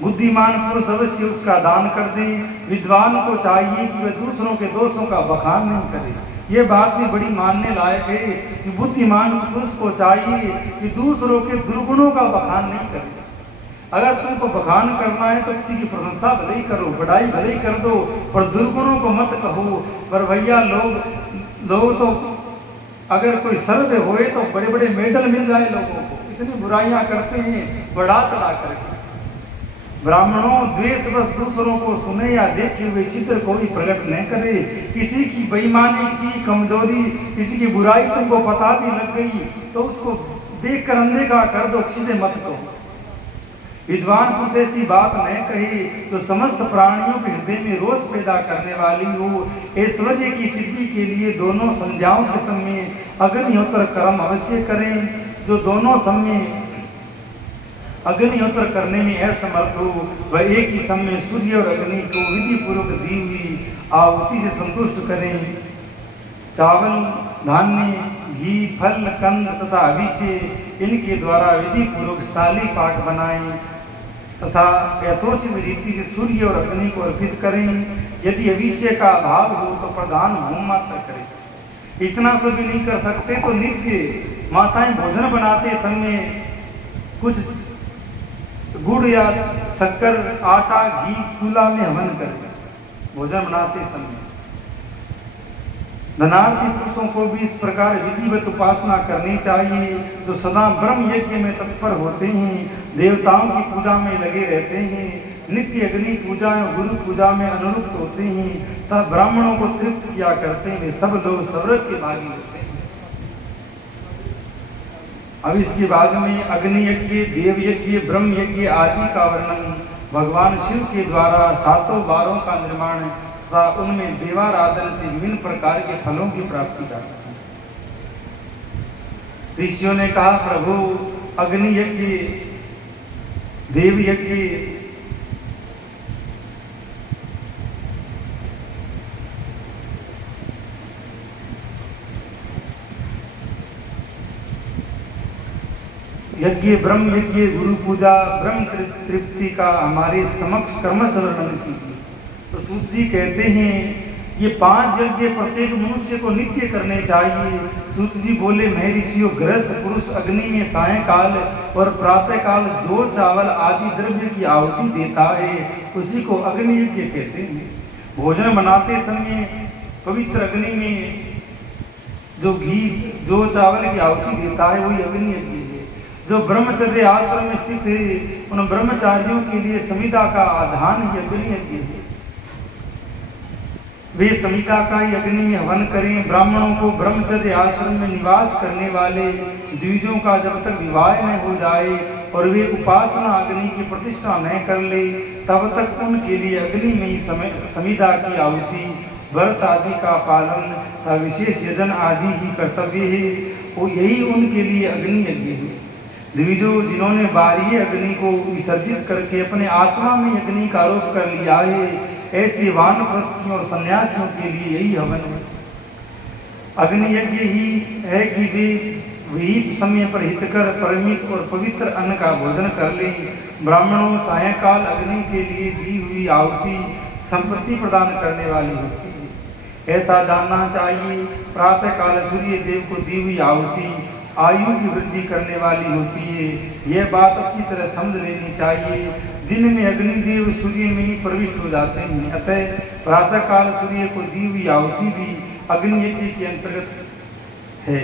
बुद्धिमान पुरुष अवश्य उसका दान कर दे। विद्वान को चाहिए कि वह दूसरों के दोषों का बखान नहीं करे। ये बात भी बड़ी मानने लायक है कि बुद्धिमान पुरुष को चाहिए कि दूसरों के दुर्गुणों का बखान नहीं करे। अगर तुमको बखान करना है तो किसी की प्रशंसा भले ही करो, बड़ाई भले ही कर दो, पर दुर्गुणों को मत कहो। पर भैया लोग तो अगर कोई सर्व होए तो बड़े बड़े मेडल मिल जाए लोगों को, इतनी बुराइयां करते हैं बढ़ा चढ़ा करके। ब्राह्मणों, द्वेष बस दूसरों को सुने या देखे हुए चित्र कोई प्रकट न करे। किसी की बेईमानी, किसी की कमजोरी, किसी की बुराई तुमको पता भी लग गई तो उसको देख कर अनदेखा कर दो, किसी से मत कहो। विद्वान पुरुष ऐसी बात न कहे तो समस्त प्राणियों के हृदय में रोष पैदा करने वाली हो। ऐश्वर्य की सिद्धि के लिए दोनों संध्याओं के समय अग्निहोत्र कर्म अवश्य करें। जो दोनों समय अग्निहोत्र करने में असमर्थ हो वह एक ही समय सूर्य और अग्नि को विधि पूर्वक दी हुई आहुति से संतुष्ट करें। चावल, धान्य, घी, फल, कंद तथा अभिषेक इनके द्वारा विधि पूर्वक स्थाली पाक बनाएं तथा यथोचित रीति से सूर्य और अग्नि को अर्पित करें। यदि अभिषेक का अभाव हो तो प्रधान होम मात्र करें। इतना सब भी नहीं कर सकते तो नित्य माताएं भोजन बनाते समय कुछ गुड़ या शक्कर, आटा, घी, चूल्हा में हवन करें भोजन बनाते समय। धनार्थी पुरुषों को भी इस प्रकार विधिवत उपासना करनी चाहिए। जो सदा ब्रह्म यज्ञ में तत्पर होते हैं, देवताओं की पूजा में लगे रहते हैं, नित्य अग्नि पूजा और गुरु पूजा में अनुरुक्त होते हैं, तब ब्राह्मणों को तृप्त किया करते हैं, वे सब लोग स्वर्ग के भागी होते हैं। अब इसके बाद में अग्नि यज्ञ, देव यज्ञ, ब्रह्म यज्ञ आदि का वर्णन भगवान शिव के द्वारा 7 बारों का निर्माण तथा उनमें देवाराधन से विभिन्न प्रकार के फलों की प्राप्ति का। ऋषियों ने कहा, प्रभु अग्नि यज्ञ, देव यज्ञ, यज्ञ, ब्रह्म यज्ञ, गुरु पूजा, ब्रह्म तृप्ति का हमारे समक्ष कर्मश वर्णन कीजिए। तो सूत जी कहते हैं ये 5 यज्ञ प्रत्येक मनुष्य को नित्य करने चाहिए। सूत जी बोले, मैं ऋषियों, गृहस्थ पुरुष अग्नि में सायंकाल और प्रातःकाल जो चावल आदि द्रव्य की आहुति देता है उसी को अग्नि यज्ञ कहते हैं। भोजन बनाते समय पवित्र अग्नि में जो घी, जो चावल की आहुति देता है वही अग्नि यज्ञ है। जो ब्रह्मचर्य आश्रम में स्थित है उन ब्रह्मचारियों के लिए संविदा का आधान ही अग्नि यज्ञ है। वे संहिता का ही अग्नि में हवन करें। ब्राह्मणों को ब्रह्मचर्य आश्रम में निवास करने वाले द्विजों का जब तक विवाह न हो जाए और वे उपासना अग्नि की प्रतिष्ठा न कर ले तब तक उनके लिए अग्नि में ही संहिता की आहुति, व्रत आदि का पालन तथा विशेष यजन आदि ही कर्तव्य है। वो यही उनके लिए अग्नि यज्ञ है। द्विजों जिन्होंने बाह्य अग्नि को विसर्जित करके अपने आत्मा में अग्नि का आरोप कर लिया है, ऐसे वानप्रस्थियों और सन्यासियों के लिए यही हवन है। अग्नि यज्ञ ही है कि वे विहित समय पर हितकर परिमित और पवित्र अन्न का भोजन कर लें। ब्राह्मणों, सायंकाल अग्नि के लिए दी हुई आहुति संपत्ति प्रदान करने वाली होती है, ऐसा जानना चाहिए। प्रातःकाल सूर्य देव को दी हुई आहुति आयु की वृद्धि करने वाली होती है, यह बात अच्छी तरह समझ लेनी चाहिए। दिन में अग्निदेव सूर्य में ही प्रविष्ट हो जाते हैं, अतः प्रातःकाल सूर्य को दी हुई आहुति भी अग्नि यज्ञ के अंतर्गत है।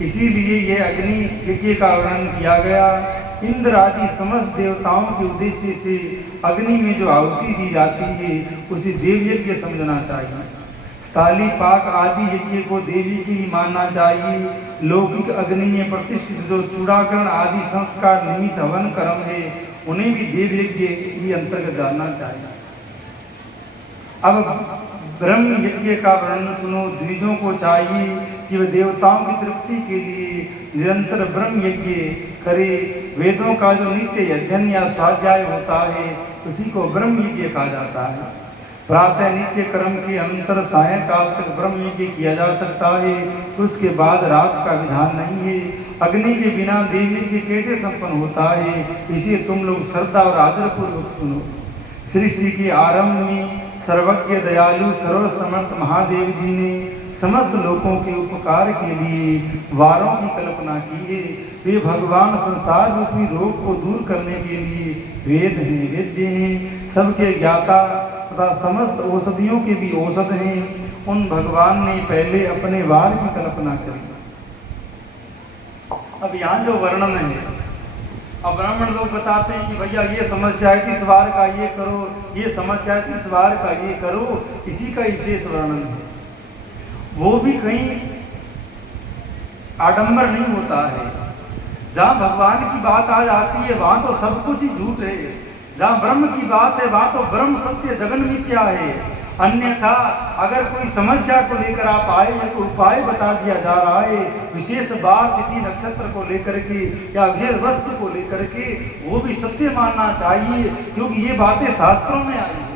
इसीलिए यह अग्नि यज्ञ का वर्णन किया गया। इंद्र आदि समस्त देवताओं के उद्देश्य से अग्नि में जो आहुति दी जाती है उसे देव यज्ञ समझना चाहिए। स्थाली पाक आदि यज्ञ को देवी की ही मानना चाहिए। लौकिक अग्नि में प्रतिष्ठित जो चूड़ाकरण आदि संस्कार निमित्त हवन कर्म है उन्हें भी देव यज्ञ ही अंतर्गत जानना चाहिए। अब ब्रह्म यज्ञ का वर्णन सुनो। द्विजों को चाहिए कि वे देवताओं की तृप्ति के लिए निरंतर ब्रह्म यज्ञ करे। वेदों का जो नित्य अध्ययन या स्वाध्याय होता है उसी को ब्रह्म यज्ञ कहा जाता है। प्रातः नित्य कर्म के अंतर सायंकाल तक ब्रह्म यज्ञ किया जा सकता है, उसके बाद रात का विधान नहीं है। अग्नि के बिना देव यज्ञ कैसे संपन्न होता है, इसे तुम लोग श्रद्धा और आदर पूर्वक सुनो। सृष्टि के आरंभ में सर्वज्ञ दयालु सर्वसमर्थ महादेव जी ने समस्त लोगों के उपकार के लिए वारों की कल्पना की है। वे भगवान संसार रूपी रोग को दूर करने के लिए वेद हैं, वेद्य हैं, सबके ज्ञाता तथा समस्त औषधियों के भी औषध हैं। उन भगवान ने पहले अपने वार की कल्पना करी। अब यहाँ जो वर्णन है, अब ब्राह्मण लोग बताते हैं कि भैया ये समस्या है तो इस वार का ये करो, ये समस्या है तो इस वार का ये करो, इसी का विशेष वर्णन है। वो भी कहीं आडंबर नहीं होता है। जहाँ भगवान की बात आ जाती है वहां तो सब कुछ ही झूठ है। जहाँ ब्रह्म की बात है वहां तो ब्रह्म सत्य जगन मिथ्या है। अन्यथा अगर कोई समस्या को लेकर आप आए या कोई उपाय बता दिया जा रहा है विशेष बात तिथि नक्षत्र को लेकर के या विशेष वस्तु को लेकर के, वो भी सत्य मानना चाहिए, क्योंकि ये बातें शास्त्रों में आई है।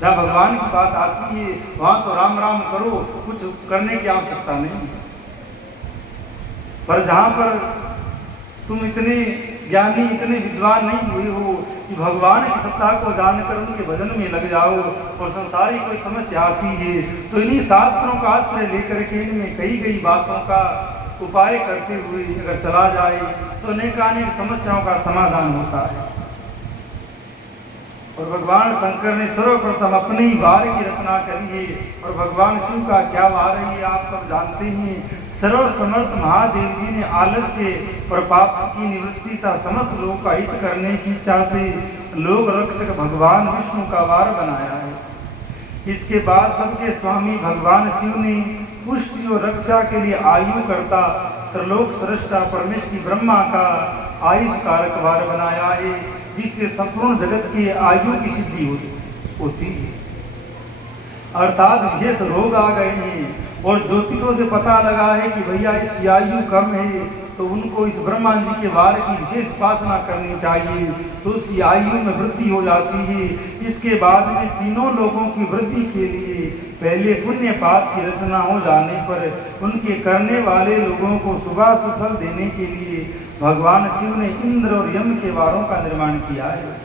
जहाँ भगवान की बात आती है वहां तो राम राम करो, कुछ करने की आवश्यकता नहीं। पर जहां पर तुम इतने ज्ञानी इतने विद्वान नहीं हुए हो कि भगवान की सत्ता को जानकर उनके भजन में लग जाओ और संसारी कोई समस्या आती है तो इन्हीं शास्त्रों का आश्रय लेकर के इनमें कही गई बातों का उपाय करते हुए अगर चला जाए तो अनेकानेक समस्याओं का समाधान होता है। और भगवान शंकर ने सर्वप्रथम अपने ही वार की रचना करी है। और भगवान शिव का क्या वार है ये आप सब जानते हैं। सर्वसमर्थ महादेव जी ने आलस्य और पाप की निवृत्ति तथा समस्त लोगों का हित करने की इच्छा से लोक रक्षक भगवान विष्णु का वार बनाया है। इसके बाद सबके स्वामी भगवान शिव ने पुष्टि और रक्षा के लिए आयु करता त्रिलोक सृष्टा परमेष्टि ब्रह्मा का आयुष कारक वार बनाया है, जिससे संपूर्ण जगत की आयु की सिद्धि होती है। अर्थात विशेष रोग आ गए हैं और ज्योतिषों से पता लगा है कि भैया इसकी आयु कम है तो उनको इस ब्रह्मा जी के वार की विशेष उपासना करनी चाहिए, तो उसकी आयु में वृद्धि हो जाती है। इसके बाद में तीनों लोगों की वृद्धि के लिए पहले पुण्य पाप की रचना हो जाने पर उनके करने वाले लोगों को शुभाशुभ फल देने के लिए भगवान शिव ने इंद्र और यम के वारों का निर्माण किया है।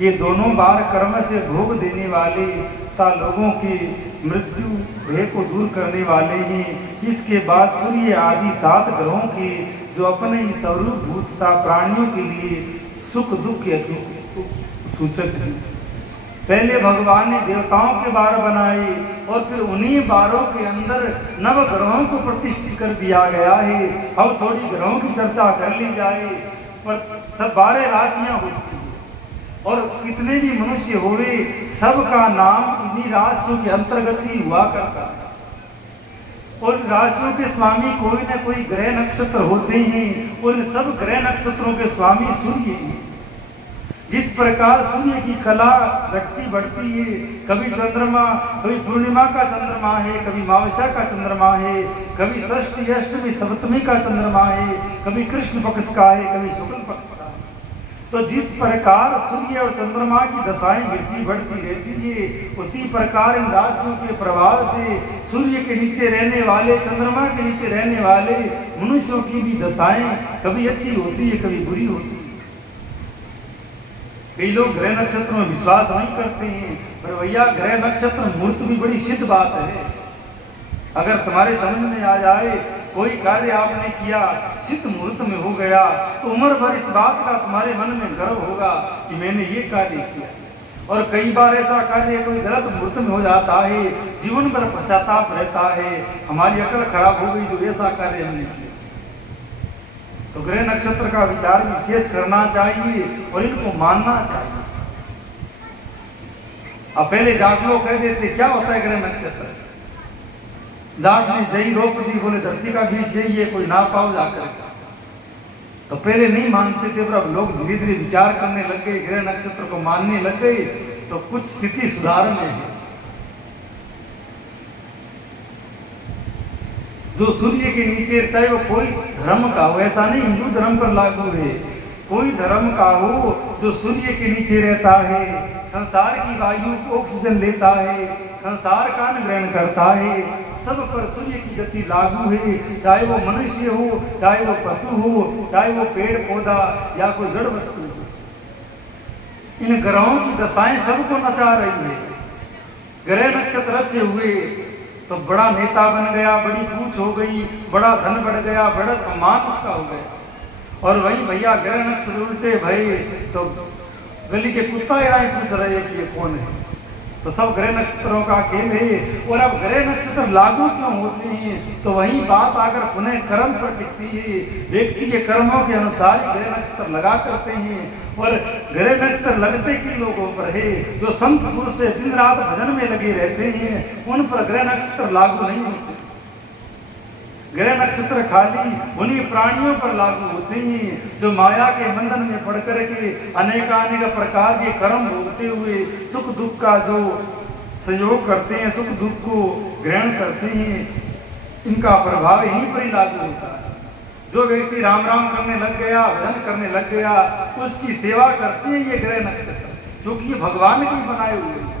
ये दोनों वार कर्म से भोग देने वाले तथा लोगों की मृत्यु भय को दूर करने वाले हैं। इसके बाद सूर्य आदि 7 ग्रहों के जो अपने ही स्वरूप भूतता प्राणियों के लिए सुख दुख के सूचक हैं। पहले भगवान ने देवताओं के वार बनाए और फिर उन्हीं वारों के अंदर 9 ग्रहों को प्रतिष्ठित कर दिया गया है। अब थोड़ी ग्रहों की चर्चा कर ली जाए, पर सब 12 राशियां होती हैं और कितने भी मनुष्य हुए सबका नाम इन्हीं राशियों के अंतर्गत ही हुआ करता है। और राशियों के स्वामी कोई न कोई ग्रह नक्षत्र होते हैं और इन सब ग्रह नक्षत्रों के स्वामी सूर्य हैं। जिस प्रकार सूर्य की कला घटती बढ़ती है, कभी चंद्रमा, कभी पूर्णिमा का चंद्रमा है, कभी अमावस्या का चंद्रमा है, कभी षष्ठी अष्टमी सप्तमी का चंद्रमा है, कभी कृष्ण पक्ष का है, कभी शुक्ल पक्ष का है। तो जिस प्रकार सूर्य और चंद्रमा की दशाएं गिरती बढ़ती रहती है, उसी प्रकार इन राशियों के प्रभाव से सूर्य के नीचे रहने वाले, चंद्रमा के नीचे रहने वाले मनुष्यों की भी दशाएं कभी अच्छी होती है, कभी बुरी होती है। कई लोग ग्रह नक्षत्र में विश्वास नहीं करते हैं, पर भैया ग्रह नक्षत्र मूर्त भी बड़ी सिद्ध बात है। अगर तुम्हारे समझ में आ जाए कोई कार्य आपने किया सिद्ध मुहूर्त में हो गया तो उम्र भर इस बात का तुम्हारे मन में गर्व होगा कि मैंने ये कार्य किया। और कई बार ऐसा कार्य कोई गलत मुहूर्त में हो जाता है, जीवन भर पश्चाताप रहता है, हमारी अकल खराब हो गई जो ऐसा कार्य हमने किया। तो ग्रह नक्षत्र का विचार विशेष करना चाहिए और इनको मानना चाहिए। अब पहले जाट लोग कह देते क्या होता है ग्रह नक्षत्र, जाट ने जई रोक दी, बोले धरती का बीज यही है, कोई ना पाओ जाकर। तो पहले नहीं मानते थे, पर अब लोग धीरे धीरे विचार करने लग गए, ग्रह नक्षत्र को मानने लग गए, तो कुछ स्थिति सुधार में है। जो सूर्य के नीचे, चाहे वो कोई धर्म का हो, ऐसा नहीं हिंदू धर्म पर लागू है, कोई धर्म का हो, जो सूर्य के नीचे रहता है, संसार की वायु को ऑक्सीजन लेता है, संसार का अन्न ग्रहण करता है, सब पर सूर्य की गति लागू है, चाहे वो मनुष्य हो, चाहे वो पशु हो, चाहे वो पेड़ पौधा या कोई जड़ वस्तु हो। इन ग्रहों की दशाएं सबको नचा रही है। ग्रह नक्षत्र अच्छे हुए तो बड़ा नेता बन गया, बड़ी पूछ हो गई, बड़ा धन बढ़ गया, बड़ा सम्मान उसका हो गया। और वही भैया ग्रह नक्षत्र उल्टे भय तो गली के कुत्ता यहाँ पूछ रहे कि ये कौन है। तो सब ग्रह नक्षत्रों का खेल है। और अब ग्रह नक्षत्र लागू क्यों होते हैं, तो वही बात आकर पुनः कर्म पर टिकती है। व्यक्ति के कर्मों के अनुसार ही ग्रह नक्षत्र लगा करते हैं। और ग्रह नक्षत्र लगते किन लोगों पर है, जो संत पुरुष से दिन रात भजन में लगे रहते हैं, उन पर ग्रह नक्षत्र लागू नहीं होते। ग्रह नक्षत्र खाली उन्हीं प्राणियों पर लागू होते हैं जो माया के बंधन में पड़ करके अनेकानेक प्रकार के कर्म भोगते हुए सुख दुख का जो संयोग करते हैं, सुख दुख को ग्रहण करते हैं। इनका प्रभाव इन्हीं पर ही लागू होता है। जो व्यक्ति राम राम करने लग गया, भजन करने लग गया, उसकी सेवा करते हैं ये ग्रह नक्षत्र, क्योंकि ये भगवान के बनाए हुए हैं।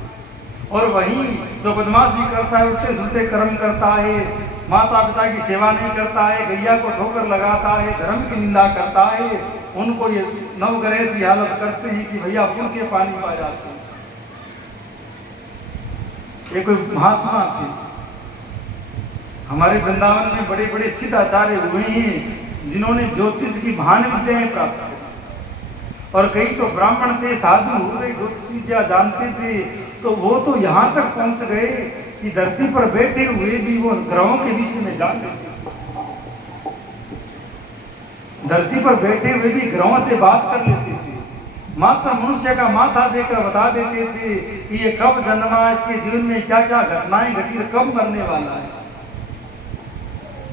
और वहीं जो बदमाशी करता है, उल्टे सुलटे कर्म करता है, माता पिता की सेवा नहीं करता है, गैया को ठोकर लगाता है, धर्म की निंदा करता है, उनको ये नवग्रह की हालत करते हैं कि भैया पुण्य के पानी पा जाते हैं। ये कोई महात्मा थे हमारे वृंदावन में, बड़े बड़े सिद्ध आचार्य हुए हैं जिन्होंने ज्योतिष की महान विद्याएं प्राप्त की। और कई तो ब्राह्मण थे, साधु हो गए, ज्योतिष विद्या जानते थे, तो वो तो यहाँ तक पहुंच गए कि धरती पर बैठे हुए भी वो ग्रहों के विषय में जान लेते। धरती पर बैठे हुए भी ग्रहों से बात कर लेते थे। मात्र मनुष्य का माथा देखकर बता देते थे कि ये कब जन्मा, इसके जीवन में क्या क्या घटनाएं घटी, कब मरने वाला है।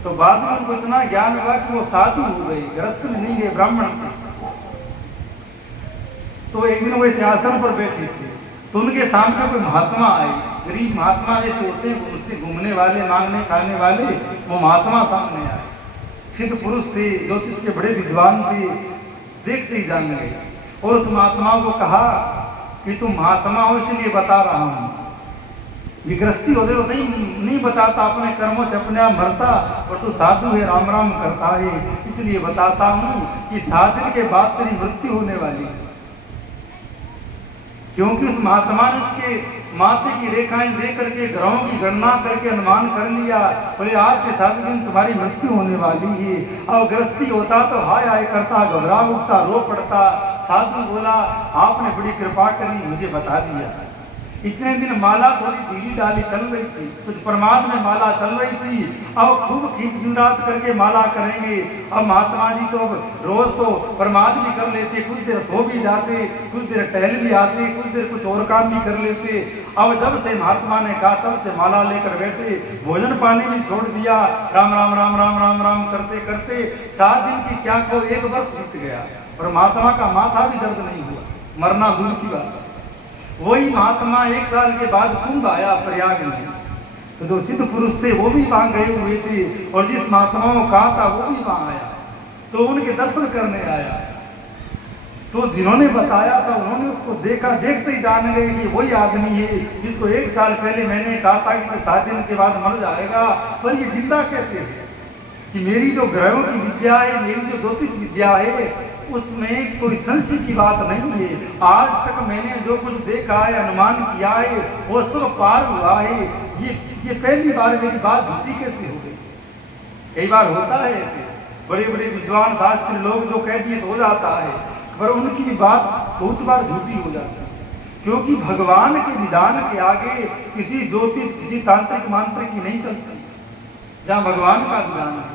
तो बाद में उनको इतना ज्ञान हुआ कि वो साधु हो गए, गृहस्थ में नहीं गए, ब्राह्मण थे। तो एक दिन वो इस आसन पर बैठे थे, तो उनके सामने कोई महात्मा आए, गरीब महात्मा जैसे होते हैं, घूमने वाले, मांगने खाने वाले, वो महात्मा सामने आए। सिद्ध पुरुष थे, ज्योतिष के बड़े विद्वान थे, देखते ही जान गए। और उस महात्मा को कहा कि तुम महात्मा हो इसलिए बता रहा हूं, विग्रस्ती हो तो नहीं बताता, अपने कर्मों से अपने आप मरता, और तू साधु है, राम राम करता है, इसलिए बताता हूं कि 7 दिन के बाद तेरी मृत्यु होने वाली है। क्योंकि उस महात्मा ने उसके माथे की रेखाएं देख करके ग्रहों की गणना करके अनुमान कर लिया, बोले आज से 7 दिन तुम्हारी मृत्यु होने वाली है। अब गृहस्थी होता तो हाय हाय करता, घबरा उठता, रो पड़ता। साधु बोला आपने बड़ी कृपा करी, मुझे बता दिया। इतने दिन माला थोड़ी ढीली डाली चल रही थी, कुछ प्रमाद में माला चल रही थी, अब खूब खींच दिन करके माला करेंगे। अब महात्मा जी तो रोज तो प्रमाद भी कर लेते, कुछ देर सो भी जाते, कुछ देर टहल भी आते, कुछ देर कुछ और काम भी कर लेते। अब जब से महात्मा ने कहा तब से माला लेकर बैठे, भोजन पानी भी छोड़ दिया, राम राम राम राम राम राम करते करते 7 दिन की क्या को 1 वर्ष बीत गया और महात्मा का माथा भी दर्द नहीं हुआ, मरना दूर की बात। वही महात्मा 1 साल के बाद कुंभ आया प्रयाग में, तो जो सिद्ध पुरुष थे वो भी वहां गए हुए थे, और जिस महात्मा को कहा था वो भी वहां आया, तो उनके दर्शन करने आया। तो जिन्होंने बताया था उन्होंने उसको देखा, देखते ही जान गए कि वही आदमी है जिसको 1 साल पहले मैंने कहा था कि तो 7 दिन के बाद मर जाएगा, पर ये जिंदा कैसे है। कि मेरी जो ग्रहों की विद्या है, मेरी जो ज्योतिष विद्या है, उसमें कोई संशय की बात नहीं है। आज तक मैंने जो कुछ देखा है, अनुमान किया है, वो सब पार हुआ है। ये पहली बार मेरी बात झूठी कैसे हो गई। कई बार होता है ऐसे, बड़े बड़े विद्वान शास्त्री लोग जो कह दिए हो जाता है, पर उनकी भी बात बहुत बार झूठी हो जाती है। क्योंकि भगवान के विधान के आगे किसी ज्योतिष, किसी तांत्रिक मांत्रिक की नहीं चलती, जहाँ भगवान का विधान है।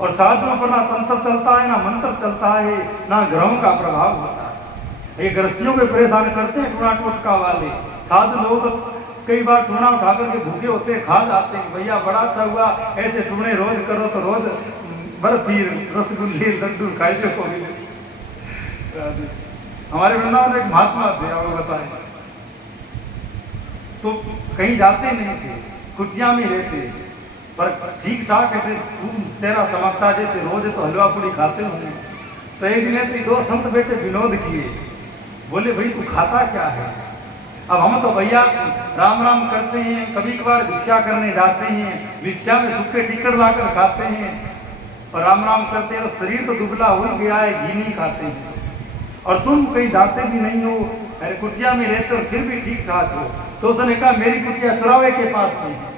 और साधुओं पर ना तंत्र चलता है, ना मंत्र चलता है, ना ग्रहों का प्रभाव होता है। ये गृहस्थियों को परेशान करते हैं टूणा टोटका वाले। साधु लोग कई बार टूणा उठा करके भूखे होते हैं, खा जाते हैं, भैया बड़ा अच्छा हुआ, ऐसे टूणे रोज करो तो रोज बर्फी रसगुल्ले लड्डू खाए को मिले। हमारे वृंदावन में एक महात्मा थे, आपको बताएं, तो कहीं जाते नहीं थे, कुटिया में रहते, पर ठीक ठाक ऐसे खूब तेरा चमकता जैसे रोज तो हलवा पूड़ी खाते होंगे। तो एक दिन ऐसे दो संत बेटे विनोद किए, बोले भाई तू खाता क्या है? अब हम तो भैया राम राम करते हैं, कभी कभार भिक्षा करने जाते हैं, भिक्षा में सूखे टिकट लाकर खाते हैं और राम राम करते हैं, तो शरीर तो दुबला हो ही गया है, घी नहीं खाते हैं, और तुम कहीं जाते भी नहीं हो, अरे कुटिया में रहते हो फिर भी ठीक ठाक हो। तो उसने कहा मेरी कुटिया चुरावे के पास में है।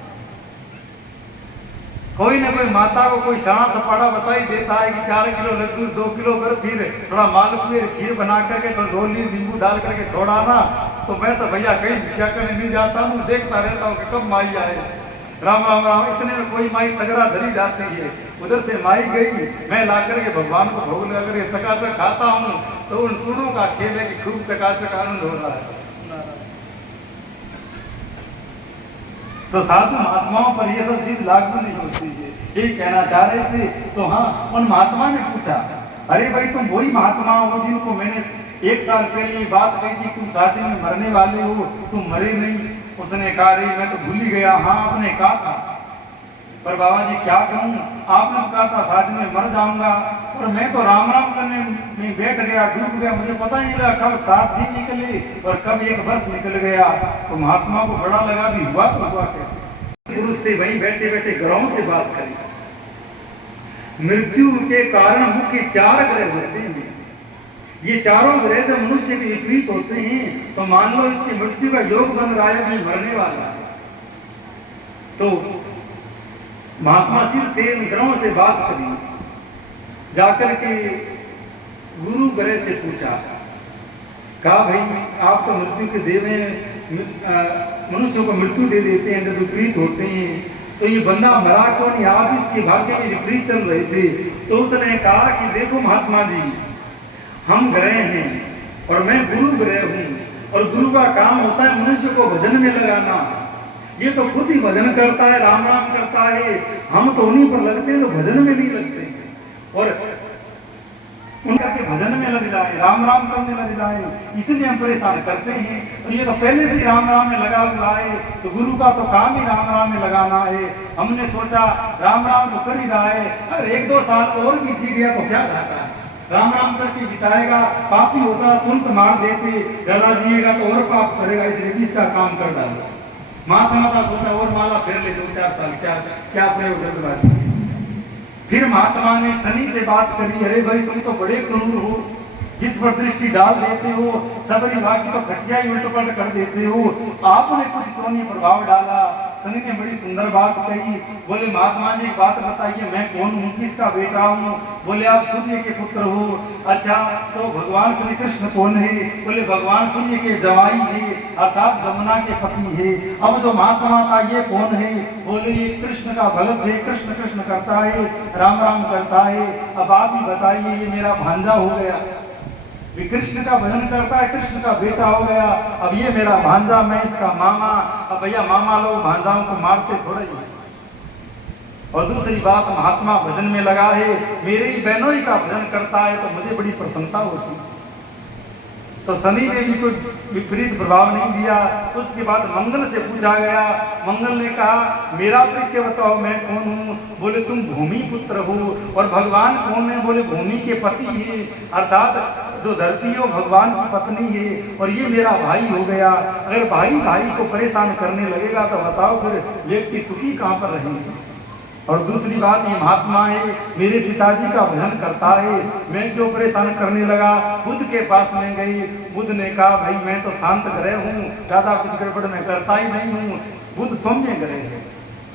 कोई ना कोई माता को कोई शाना सपाड़ा बता ही देता है कि 4 किलो लड्डू 2 किलो कर, फिर थोड़ा मालपुए खीर बना करके थोड़ा ढोली नींबू डाल करके छोड़ाना। तो मैं तो भैया कहीं भिक्षा करने नहीं जाता हूँ, देखता रहता हूँ कि कब माई आए। राम राम राम, इतने में कोई माई तगड़ा धरी जाती है, उधर से माई गई, मैं ला करके भगवान को भोग लगा करके चकाचक खाता हूँ। तो उन टूणों का खेल है कि खूब चकाचक आनंद हो रहा है। तो साधु महात्माओं पर ये सब चीज लागू नहीं होती है, ये कहना चाह रहे थे। तो हाँ, उन महात्मा ने पूछा, अरे भाई तुम वही महात्मा हो जिनको मैंने 1 साल पहले ये बात कही थी, तुम शादी में मरने वाले हो, तुम मरे नहीं। उसने कहा अरे मैं तो भूल ही गया, हाँ आपने कहा था, पर बाबा जी क्या कहूँ, आपने कहा था शादी में मर जाऊंगा, और मैं तो राम राम करने में बैठ गया, डूब गया, मुझे पता ही नहीं लगा कब 7 दिन निकले और कब 1 वर्ष निकल गया। तो महात्मा को बड़ा लगा भी हुआ तो हुआ कैसे। पुरुष थे वहीं बैठे बैठे ग्रहों से बात करी। मृत्यु के कारण मुख्य 4 ग्रह होते हैं, ये चारों ग्रह जब मनुष्य के विपरीत होते हैं तो मान लो इसकी मृत्यु का योग बन रहा है, भी मरने वाला है। तो महात्मा सिर थे, ग्रहों से बात करी, जाकर के गुरु ग्रह से पूछा, कहा भाई आप तो मृत्यु के देवे, मनुष्यों को मृत्यु दे देते हैं जब विपरीत होते हैं, तो ये बंदा मरा क्यों नहीं, आप इसके भाग्य में विपरीत चल रहे थे। तो उसने कहा कि देखो महात्मा जी, हम ग्रह हैं और मैं गुरु ग्रह हूं, और गुरु का काम होता है मनुष्य को भजन में लगाना। ये तो खुद ही भजन करता है, राम राम करता है, हम तो उन्हीं पर लगते हैं तो भजन में नहीं लगते, और उनका के भजन में लग जाए, राम राम करने लग जाए, इसलिए हम परेशान करते हैं। और ये तो पहले से ही राम राम में लगा हुआ है, तो गुरु का तो काम ही राम राम में लगाना है। हमने सोचा राम राम तो कर ही रहा है, अगर 1-2 साल और भी जी गया तो क्या घाटा है, राम राम करके बिताएगा, पापी होगा तुरंत मार देते, ज्यादा जिएगा तो और पाप करेगा, इसलिए किसका काम कर डालो। माता माता सोचा और माला फेर ले 2-4 साल, क्या क्या प्रयोग जल्दबाजी। फिर महात्मा ने शनि से बात करी, अरे भाई तुम तो बड़े क्रूर हो, जिस पर दृष्टि डाल देते हो सबरी भाग की तो खटिया ही उल्ट पलट कर देते हो, आपने कुछ क्यों नहीं प्रभाव डाला। शनि ने बड़ी सुंदर बात कही, बोले महात्मा जी एक बात बताइए, मैं कौन हूँ, किसका बेटा हूँ? बोले आप सूर्य के पुत्र हो। अच्छा तो भगवान श्री कृष्ण कौन है? बोले भगवान सूर्य के जवाई है, अर्थात जमुना के पति है। अब जो महात्मा था ये कौन है? बोले ये कृष्ण का भक्त है, कृष्ण कृष्ण करता है, राम राम करता है। अब आप ही बताइए, ये मेरा भांजा हो गया, ये कृष्ण का भजन करता है, कृष्ण का बेटा हो गया, अब ये मेरा भांजा, मैं इसका मामा। अब भैया मामा लोग भांजाओं को मारते थोड़ा ही। और दूसरी बात, महात्मा भजन में लगा है, मेरे ही बहनों ही का भजन करता है तो मुझे बड़ी प्रसन्नता होती। तो शनि ने भी कोई विपरीत प्रभाव नहीं दिया। उसके बाद मंगल से पूछा गया, मंगल ने कहा मेरा परिचय बताओ, मैं कौन हूँ? बोले तुम भूमि पुत्र हो। और भगवान कौन है? बोले भूमि के पति है, अर्थात जो धरती हो भगवान की पत्नी है, और ये मेरा भाई हो गया। अगर भाई भाई को परेशान करने लगेगा तो बताओ फिर व्यक्ति सुखी कहाँ पर रहेंगे। और दूसरी बात, ये महात्मा है, मेरे पिताजी का भजन करता है, मैं क्यों परेशान करने लगा? बुद्ध के पास में गई, बुद्ध ने कहा भाई मैं तो शांत ग्रह हूँ, ज्यादा कुछ गड़बड़ मैं करता ही नहीं हूँ। बुद्ध सौम्य ग्रह है,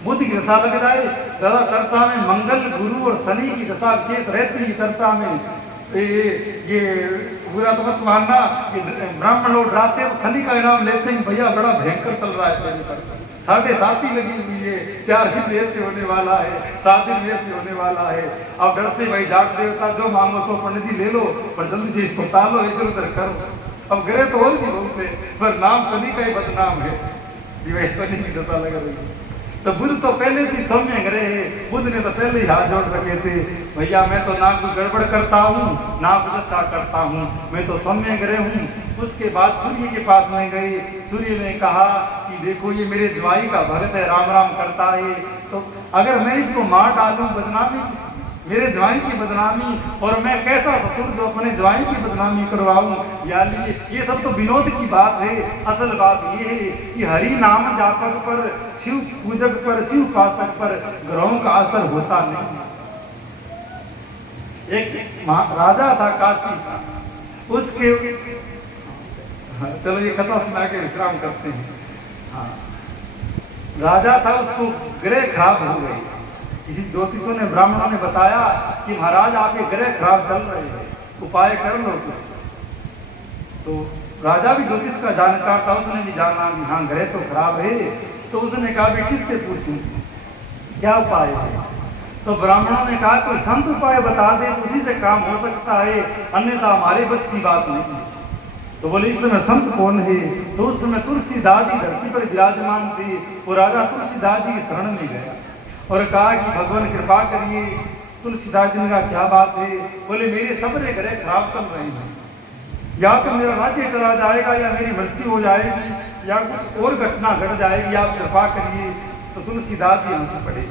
बुद्ध की दशा लग जाए ज्यादा चर्चा में मंगल गुरु और शनि की दशा विशेष रहती है चर्चा में। ये बुरा तो मत मानना कि ब्राह्मण लोग डराते हैं तो शनि का इनाम लेते हैं, भैया बड़ा भयंकर चल रहा है तेरे पर, 7.5 ही लगी हुई है, 4 दिन में ऐसे होने वाला है, 7 दिन में ऐसे होने वाला है। अब डरते भाई जाग देवता जो मांगो सो पंडित जी ले लो, पर जल्दी से इसको टालो, इधर उधर करो। अब ग्रह तो और भी बहुत है, पर नाम शनि का ही बदनाम है, शनि की दशा लग रही है। तो बुध तो पहले से सौम्य ग्रह है, बुध ने तो पहले ही हाथ जोड़ रखे थे, भैया मैं तो ना कुछ गड़बड़ करता हूँ ना कुछ अच्छा करता हूँ, मैं तो सौम्य ग्रह हूँ। उसके बाद सूर्य के पास में गए, सूर्य ने कहा कि देखो ये मेरे ज्वाई का भक्त है, राम राम करता है, तो अगर मैं इसको मार डालूं बदनामी किसकी, मेरे ज्वाई की बदनामी, और मैं कैसा ससुर जो अपने ज्वाई की बदनामी करवाऊं। यानी ये सब तो विनोद की बात है, असल बात ये है कि हरि नाम जापक पर, शिव पूजक पर, शिव उपासक पर ग्रहों का असर होता नहीं। एक राजा था काशी का, उसके चलो ये कथा सुना के विश्राम करते हैं। हाँ, राजा था, उसको ग्रह खराब हो गई। किसी ज्योतिषों ने, ब्राह्मणों ने बताया कि महाराज आपके ग्रह खराब चल रहे हैं, उपाय कर लो कुछ। तो राजा भी ज्योतिष का जानकार था, उसने भी जाना कि हाँ ग्रह तो खराब है, तो उसने कहा भी किससे पूछूं क्या उपाय है। तो ब्राह्मणों ने कहा कोई संत उपाय बता दे तो उसी से काम हो सकता है, अन्यथा हमारे बस की बात नहीं। तो बोले इस समय संत कौन है। तो उस समय तुलसीदास जी धरती पर विराजमान थे, वो राजा तुलसीदास जी की शरण में गया और कहा कि भगवान कृपा करिए। तुलसीदास जी ने कहा क्या बात है। बोले मेरे सबरे ग्रह खराब चल रहे हैं, या तो मेरा राज्य चला जाएगा या मेरी मृत्यु हो जाएगी या कुछ और घटना घट जाएगी, आप कृपा करिए। तो तुलसीदास जी हंस पड़े,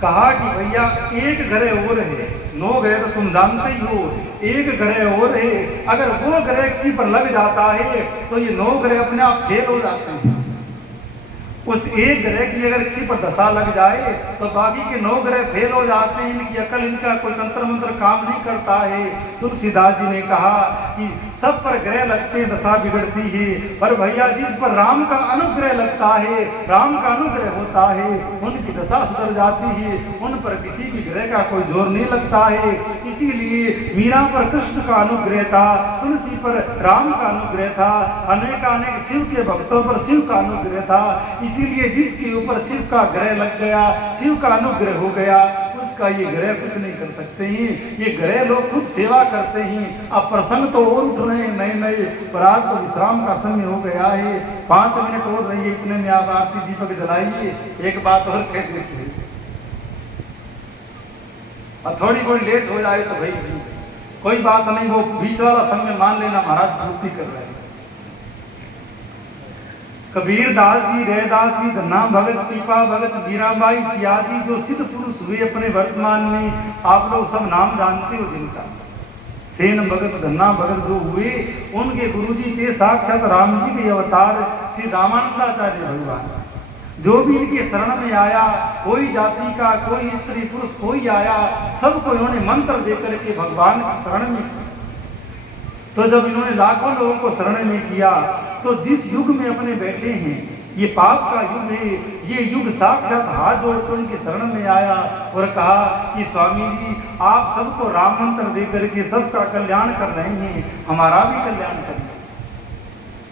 कहा कि भैया एक ग्रह और है, 9 ग्रह तो तुम जानते ही हो, एक ग्रह और है, अगर वो ग्रह किसी पर लग जाता है तो ये 9 ग्रह अपने आप फेल हो जाते हैं। उस एक ग्रह की अगर किसी पर दशा लग जाए तो बाकी के 9 ग्रह फेल हो जाते हैं, इनकी अकल, इनका कोई तंत्र मंत्र काम नहीं करता है। तुलसीदास जी ने कहा कि सब पर ग्रह लगते हैं दशा बिगड़ती है, पर भैया जिस पर राम का अनुग्रह लगता है, राम का अनुग्रह होता है, उनकी दशा सुधर जाती है, उन पर किसी की ग्रह का कोई जोर नहीं लगता है। इसीलिए मीरा पर कृष्ण का अनुग्रह था, तुलसी पर राम का अनुग्रह था, अनेकानेक शिव के भक्तों पर शिव का अनुग्रह था। इसीलिए जिसके ऊपर शिव का ग्रह लग गया, शिव का अनुग्रह हो गया, उसका ये ग्रह कुछ नहीं कर सकते हैं। ये ग्रह लोग खुद सेवा करते हैं। अब प्रसंग तो और उठ रहे हैं नए नए, पर आज तो विश्राम का समय हो गया है, 5 मिनट और रहिए, इतने में आप आरती दीपक जलाइए। एक बात और कह देते हैं, और थोड़ी बहुत लेट हो जाए तो भाई कोई बात नहीं, वो बीच वाला समय मान लेना महाराज पूर्ति कर रहे हैं। कबीर दास जी, रैदास जी, धन्ना भगत, पीपा भगत, मीराबाई इत्यादि जो सिद्ध पुरुष हुए अपने वर्तमान में, आप लोग सब नाम जानते हो जिनका। सेन भगत, धन्ना भगत जो हुए, उनके गुरुजी थे साक्षात राम जी के अवतार श्री रामानंदाचार्य भगवान। जो भी इनके शरण में आया, कोई जाति का, कोई स्त्री पुरुष कोई आया, सबको इन्होंने मंत्र देकर के भगवान की शरण में। तो जब इन्होंने लाखों लोगों को शरण में किया, तो जिस युग में अपने बैठे हैं, ये पाप का युग है, ये युग साक्षात हाथ जोड़कर उनकी शरण में आया और कहा कि स्वामी जी आप सबको राम मंत्र दे करके सबका कल्याण कर रहे हैं, हमारा भी कल्याण करें।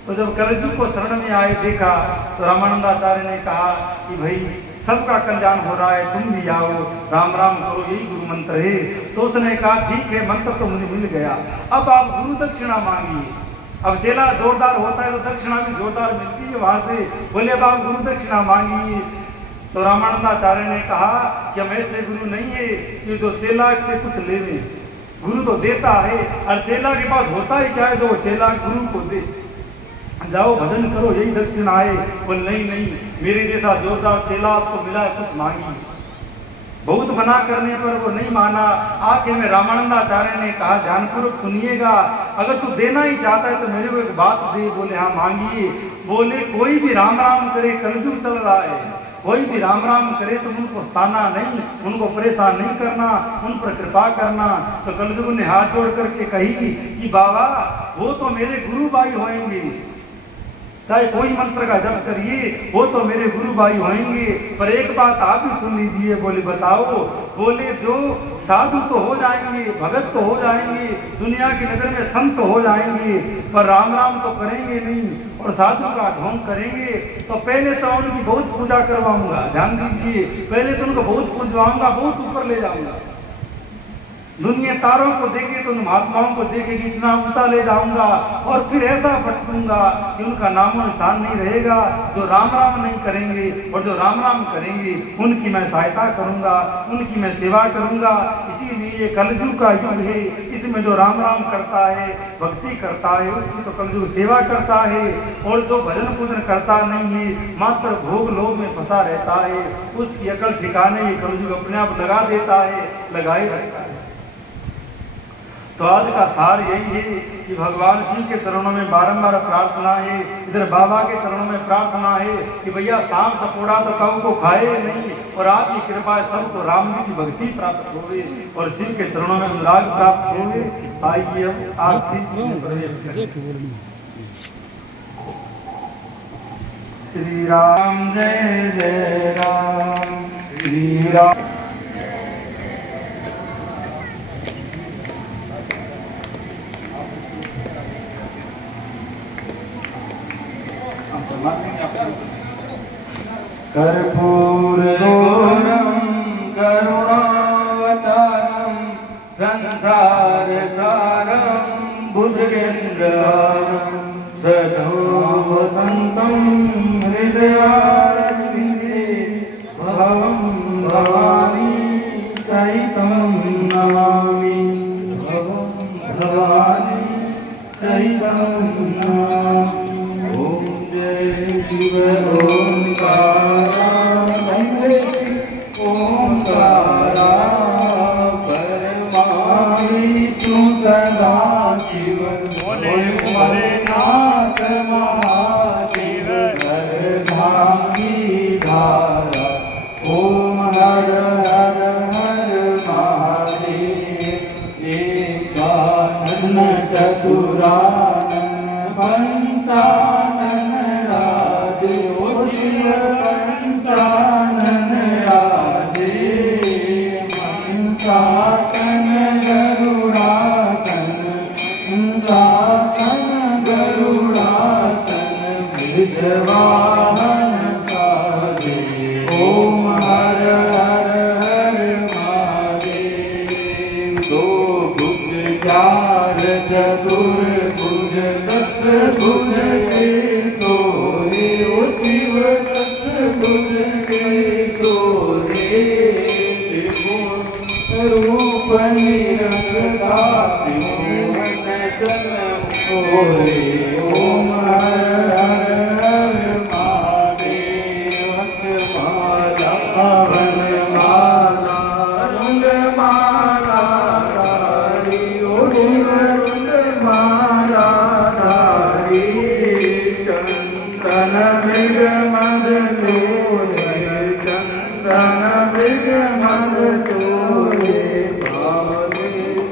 तो जब कलयुग को शरण में आए देखा तो रामानंदाचार्य ने कहा कि भाई सबका कल्याण हो रहा है, तुम भी आओ, राम राम करो, यही गुरु मंत्र है। तो उसने कहा ठीक है, मंत्र तो मुझे मिल गया, अब आप गुरु दक्षिणा मांगिए। अब चेला जोरदार होता है तो दक्षिणा भी जोरदार मिलती है वहां से। बोले अब आप गुरु दक्षिणा मांगिए। तो रामानंदाचार्य ने कहा कि हम ऐसे गुरु नहीं है कि जो चेला से कुछ लेवे, गुरु तो देता है, और चेला के पास होता ही क्या है जो चेला गुरु को दे, जाओ भजन करो यही दक्षिणा है। बोल नहीं नहीं, मेरे जैसा जोरदार चेला आपको मिला, कुछ मांगी। बहुत मना करने पर वो नहीं माना। आखिर में रामानंदाचार्य ने कहा ध्यानपूर्वक सुनिएगा, अगर तू देना ही चाहता है तो मेरे को एक बात दे। बोले हाँ मांगिए। बोले कोई भी राम राम करे, कलयुग चल रहा है, कोई भी राम राम करे तो उनको सताना नहीं, उनको परेशान नहीं करना, उन पर कृपा करना। तो कलयुग ने हाथ जोड़ करके कही कि बाबा वो तो मेरे गुरु भाई होंगे, चाहे कोई मंत्र का जप करिए, वो तो मेरे गुरु भाई होंगे। पर एक बात आप ही सुन लीजिए। बोले बताओ। बोले जो साधु तो हो जाएंगे, भगत तो हो जाएंगे, दुनिया की नजर में संत तो हो जाएंगे, पर राम राम तो करेंगे नहीं और साधु का ढोंग करेंगे। तो पहले तो उनकी बहुत पूजा करवाऊंगा, ध्यान दीजिए, पहले तो उनको बहुत पूजवाऊंगा, बहुत ऊपर ले जाऊंगा। दुनिया तारों को देखे तो उन महात्माओं को देखेगी, इतना ऊंचा ले जाऊंगा और फिर ऐसा भटकूंगा कि उनका नामो निशान नहीं रहेगा। जो राम राम नहीं करेंगे और जो राम राम करेंगे उनकी मैं सहायता करूंगा, उनकी मैं सेवा करूंगा। इसीलिए ये कलयुग का युग है। इसमें जो राम राम करता है, भक्ति करता है, उसकी तो कलयुग सेवा करता है। और जो भजन पूजन करता नहीं है, मात्र भोग लोभ में फंसा रहता है, उसकी अकल ठिकाने ये कलयुग अपने आप लगा देता है, लगाए रहता है। तो आज का सार यही है कि भगवान शिव के चरणों में बारंबार प्रार्थना है, इधर बाबा के चरणों में प्रार्थना है कि भैया सांप सपोड़ा तो कऊ को खाए नहीं, और आपकी कृपा सब तो राम जी की भक्ति प्राप्त होवे और शिव के चरणों में अनुराग प्राप्त होवे। आइए अब आर्थिक में प्रवेश करें। श्री राम जय जय राम, श्री राम। कर्पूरगौरं करुणावतारं संसारसारं बुद्धिन्द्रं सदा वसन्तं हृदयारविन्दे भवं भवानी सहितं नमामि, भवं भवानी सहितं नमामि। ओम जय शिव ओंकारा ओंकारा परमाविष्णु सदा शिव बोले भोलेनाथ महाशिव भांगी धारा। ओम हर हर हर महादेव एकानन चतुरानन पंचानन राजे। ओ शिव पंचानन राजे, हंसासन गरुड़ासन, हंसासन गरुड़ासन वृषवाहन साजे। ओम हर हर हर महादेव। दो भुज चार चतुर्भुज दस भुज के सोरे। ओ शिव दस भुज के सोरे, रूप निरंता त्रिभुवन जन ओरे। ओम हर हर हर महादेव। हंसमाला वनमाला रुंडमाला धारी। ओ शिव रुंडमाला धारी, चंदन मृग मद सोरे, चंदन मृग मद सोरे भावेश्वरी।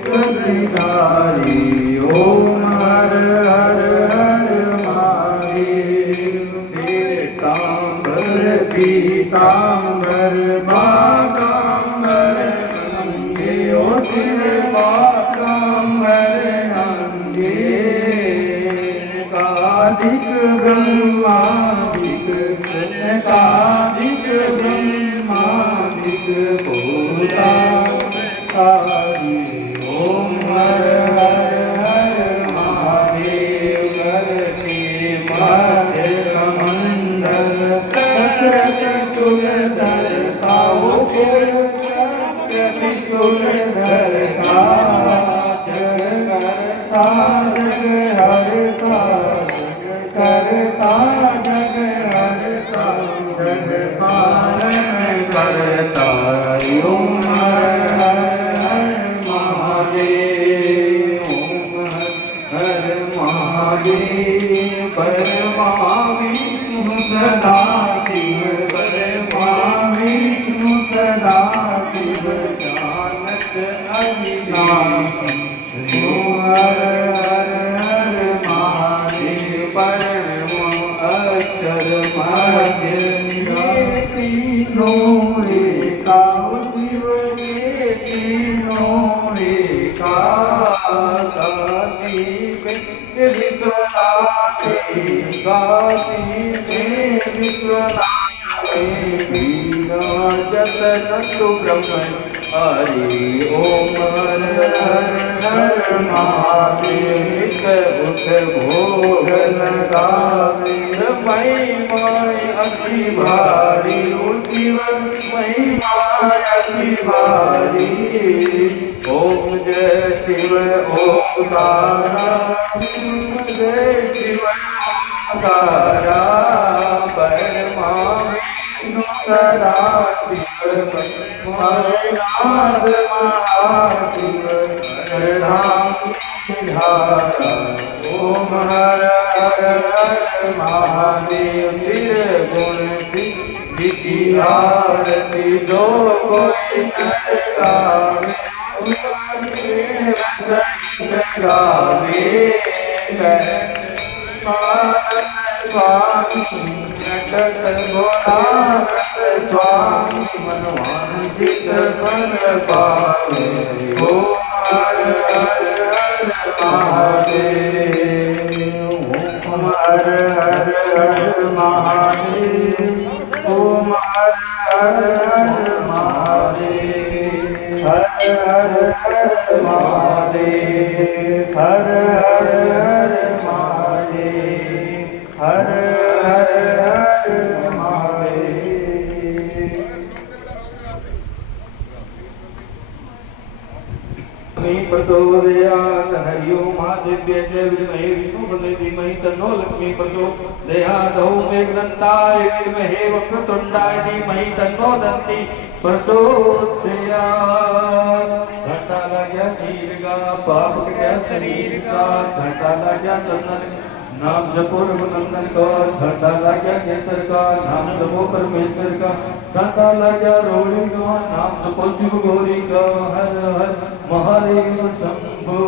ओम हर हर हर महादेव। श्वेतांबर पीतांबर बागांबर अंगे। ओ शिव बागांबर अंगे, कादिक ब्रह्मादिक कादिक ब्रह्मादिक भूता आदि। ओम हर हर हर महादेव। करते मध्य कमंडल चक्र त्रिशूलधर का। ओ शिव त्रिशूलधर का, जग करता जग हरता, जग करता जग हरता, जग पालन करता। ओम हर हर हर महादेव। ओम हर महादेव। परमाविष्णु सदा शिव, परमाविष्णु सदा शिव, जानत अविनाशी। ओम हर हर हर महादेव। परम में विश्वनाथ काशी में विश्वनाथ जतन सुब्रह्मण्य हरि ओम हर हर हर महादेव उठ भोग लगावे महिमा अति भारी शिव महिमा अति भारी ओम जय शिव ओम सारा जय शिव सारा परमा विष्णु सदा शिव हरनाथ महाशिव हरनाम धारा ओम हर हर हर महादेव सिर गुण सिद्धि आरती दो कोई नर गावे गावे स्वामी नटत भोलानाथ स्वामी मनवान सिद्ध फल पावे ओम हर हर हर महादेव ओम हर हर हर महादेव ओम हर हर हर महादेव हर हर हर महादेव हर हर हर महादेव हर हर हर महादेव प्रचोदयात् हरि ओम महादेव्य च विद्महे विष्णुपत्नी धीमहि तन्नो लक्ष्मी प्रचोदयात् ओम एकदन्ताय विद्महे वक्रतुण्डाय धीमहि तन्नो दन्ति प्रचोदयात् घंटा लगा नीर का पाप का शरीर का घंटा लगा चंदन नाम जपो रघुनंदन का घंटा लगा केसर का नाम जपो परमेश्वर का घंटा लगा रोड़ी का नाम जपो शिव गौरी का हर हर महादेव शंभो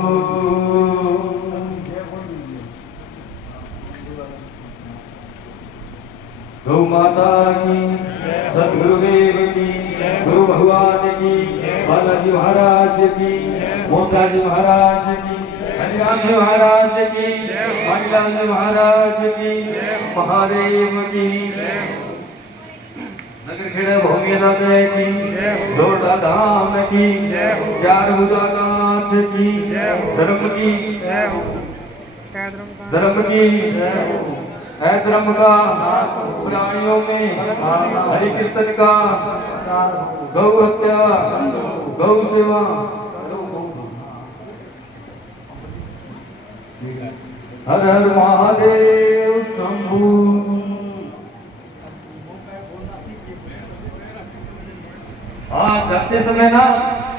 गौ माता की सदगुरुदेव की गुरु भगवान की बालाजी महाराज की मोहनदास महाराज की हरिराम जी महाराज की माणिलाल जी महाराज की महादेव की नगर खेड़ा भूमिनाथ की लोटा धाम की चार भुजानाथ की धर्म की है धर्म का प्राणियों में हरि कीर्तन का गौ हत्या गौ सेवा हर हर महादेव शंभू हाँ जाते समय ना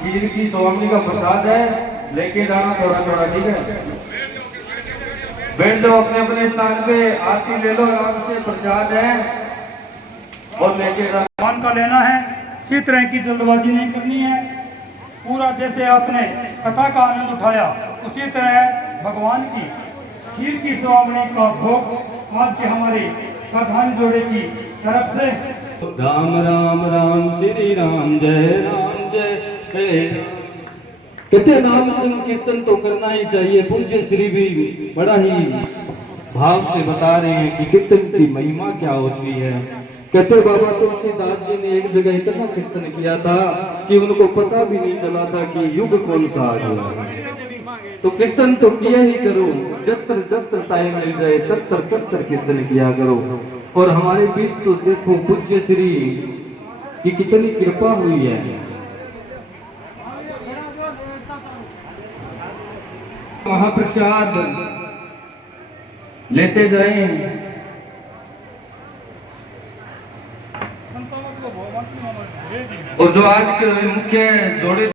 खीर की स्वामी का प्रसाद है लेके जाना थोड़ा थोड़ा ठीक है बैठ जाओ अपने अपने स्थान पे आरती ले लो आराम से प्रसाद है और लेके जाओ भगवान का लेना है किसी तरह की जल्दबाजी नहीं करनी है पूरा जैसे आपने कथा का आनंद उठाया उसी तरह भगवान की खीर की स्वामी का भोग आज के हमारे प्रधान जोड़े की तरफ से राम राम राम श्री राम जय कहते नाम संकीर्तन तो करना ही चाहिए। पूज्य श्री भी बड़ा ही भाव से बता रहे हैं कि कीर्तन की महिमा क्या होती है। कहते बाबा तुलसीदास जी ने एक जगह इतना कीर्तन किया था कि उनको पता भी नहीं चला था कि युग कौन सा आ गया। तो कीर्तन तो किया ही करो, जत्र जत्र टाइम मिल जाए तत्र तत्र कीर्तन किया करो। और हमारे बीच तो देखो पूज्य श्री की कितनी कृपा हुई है। महाप्रसाद लेते जाएं। और जो आज के मुख्य जोड़े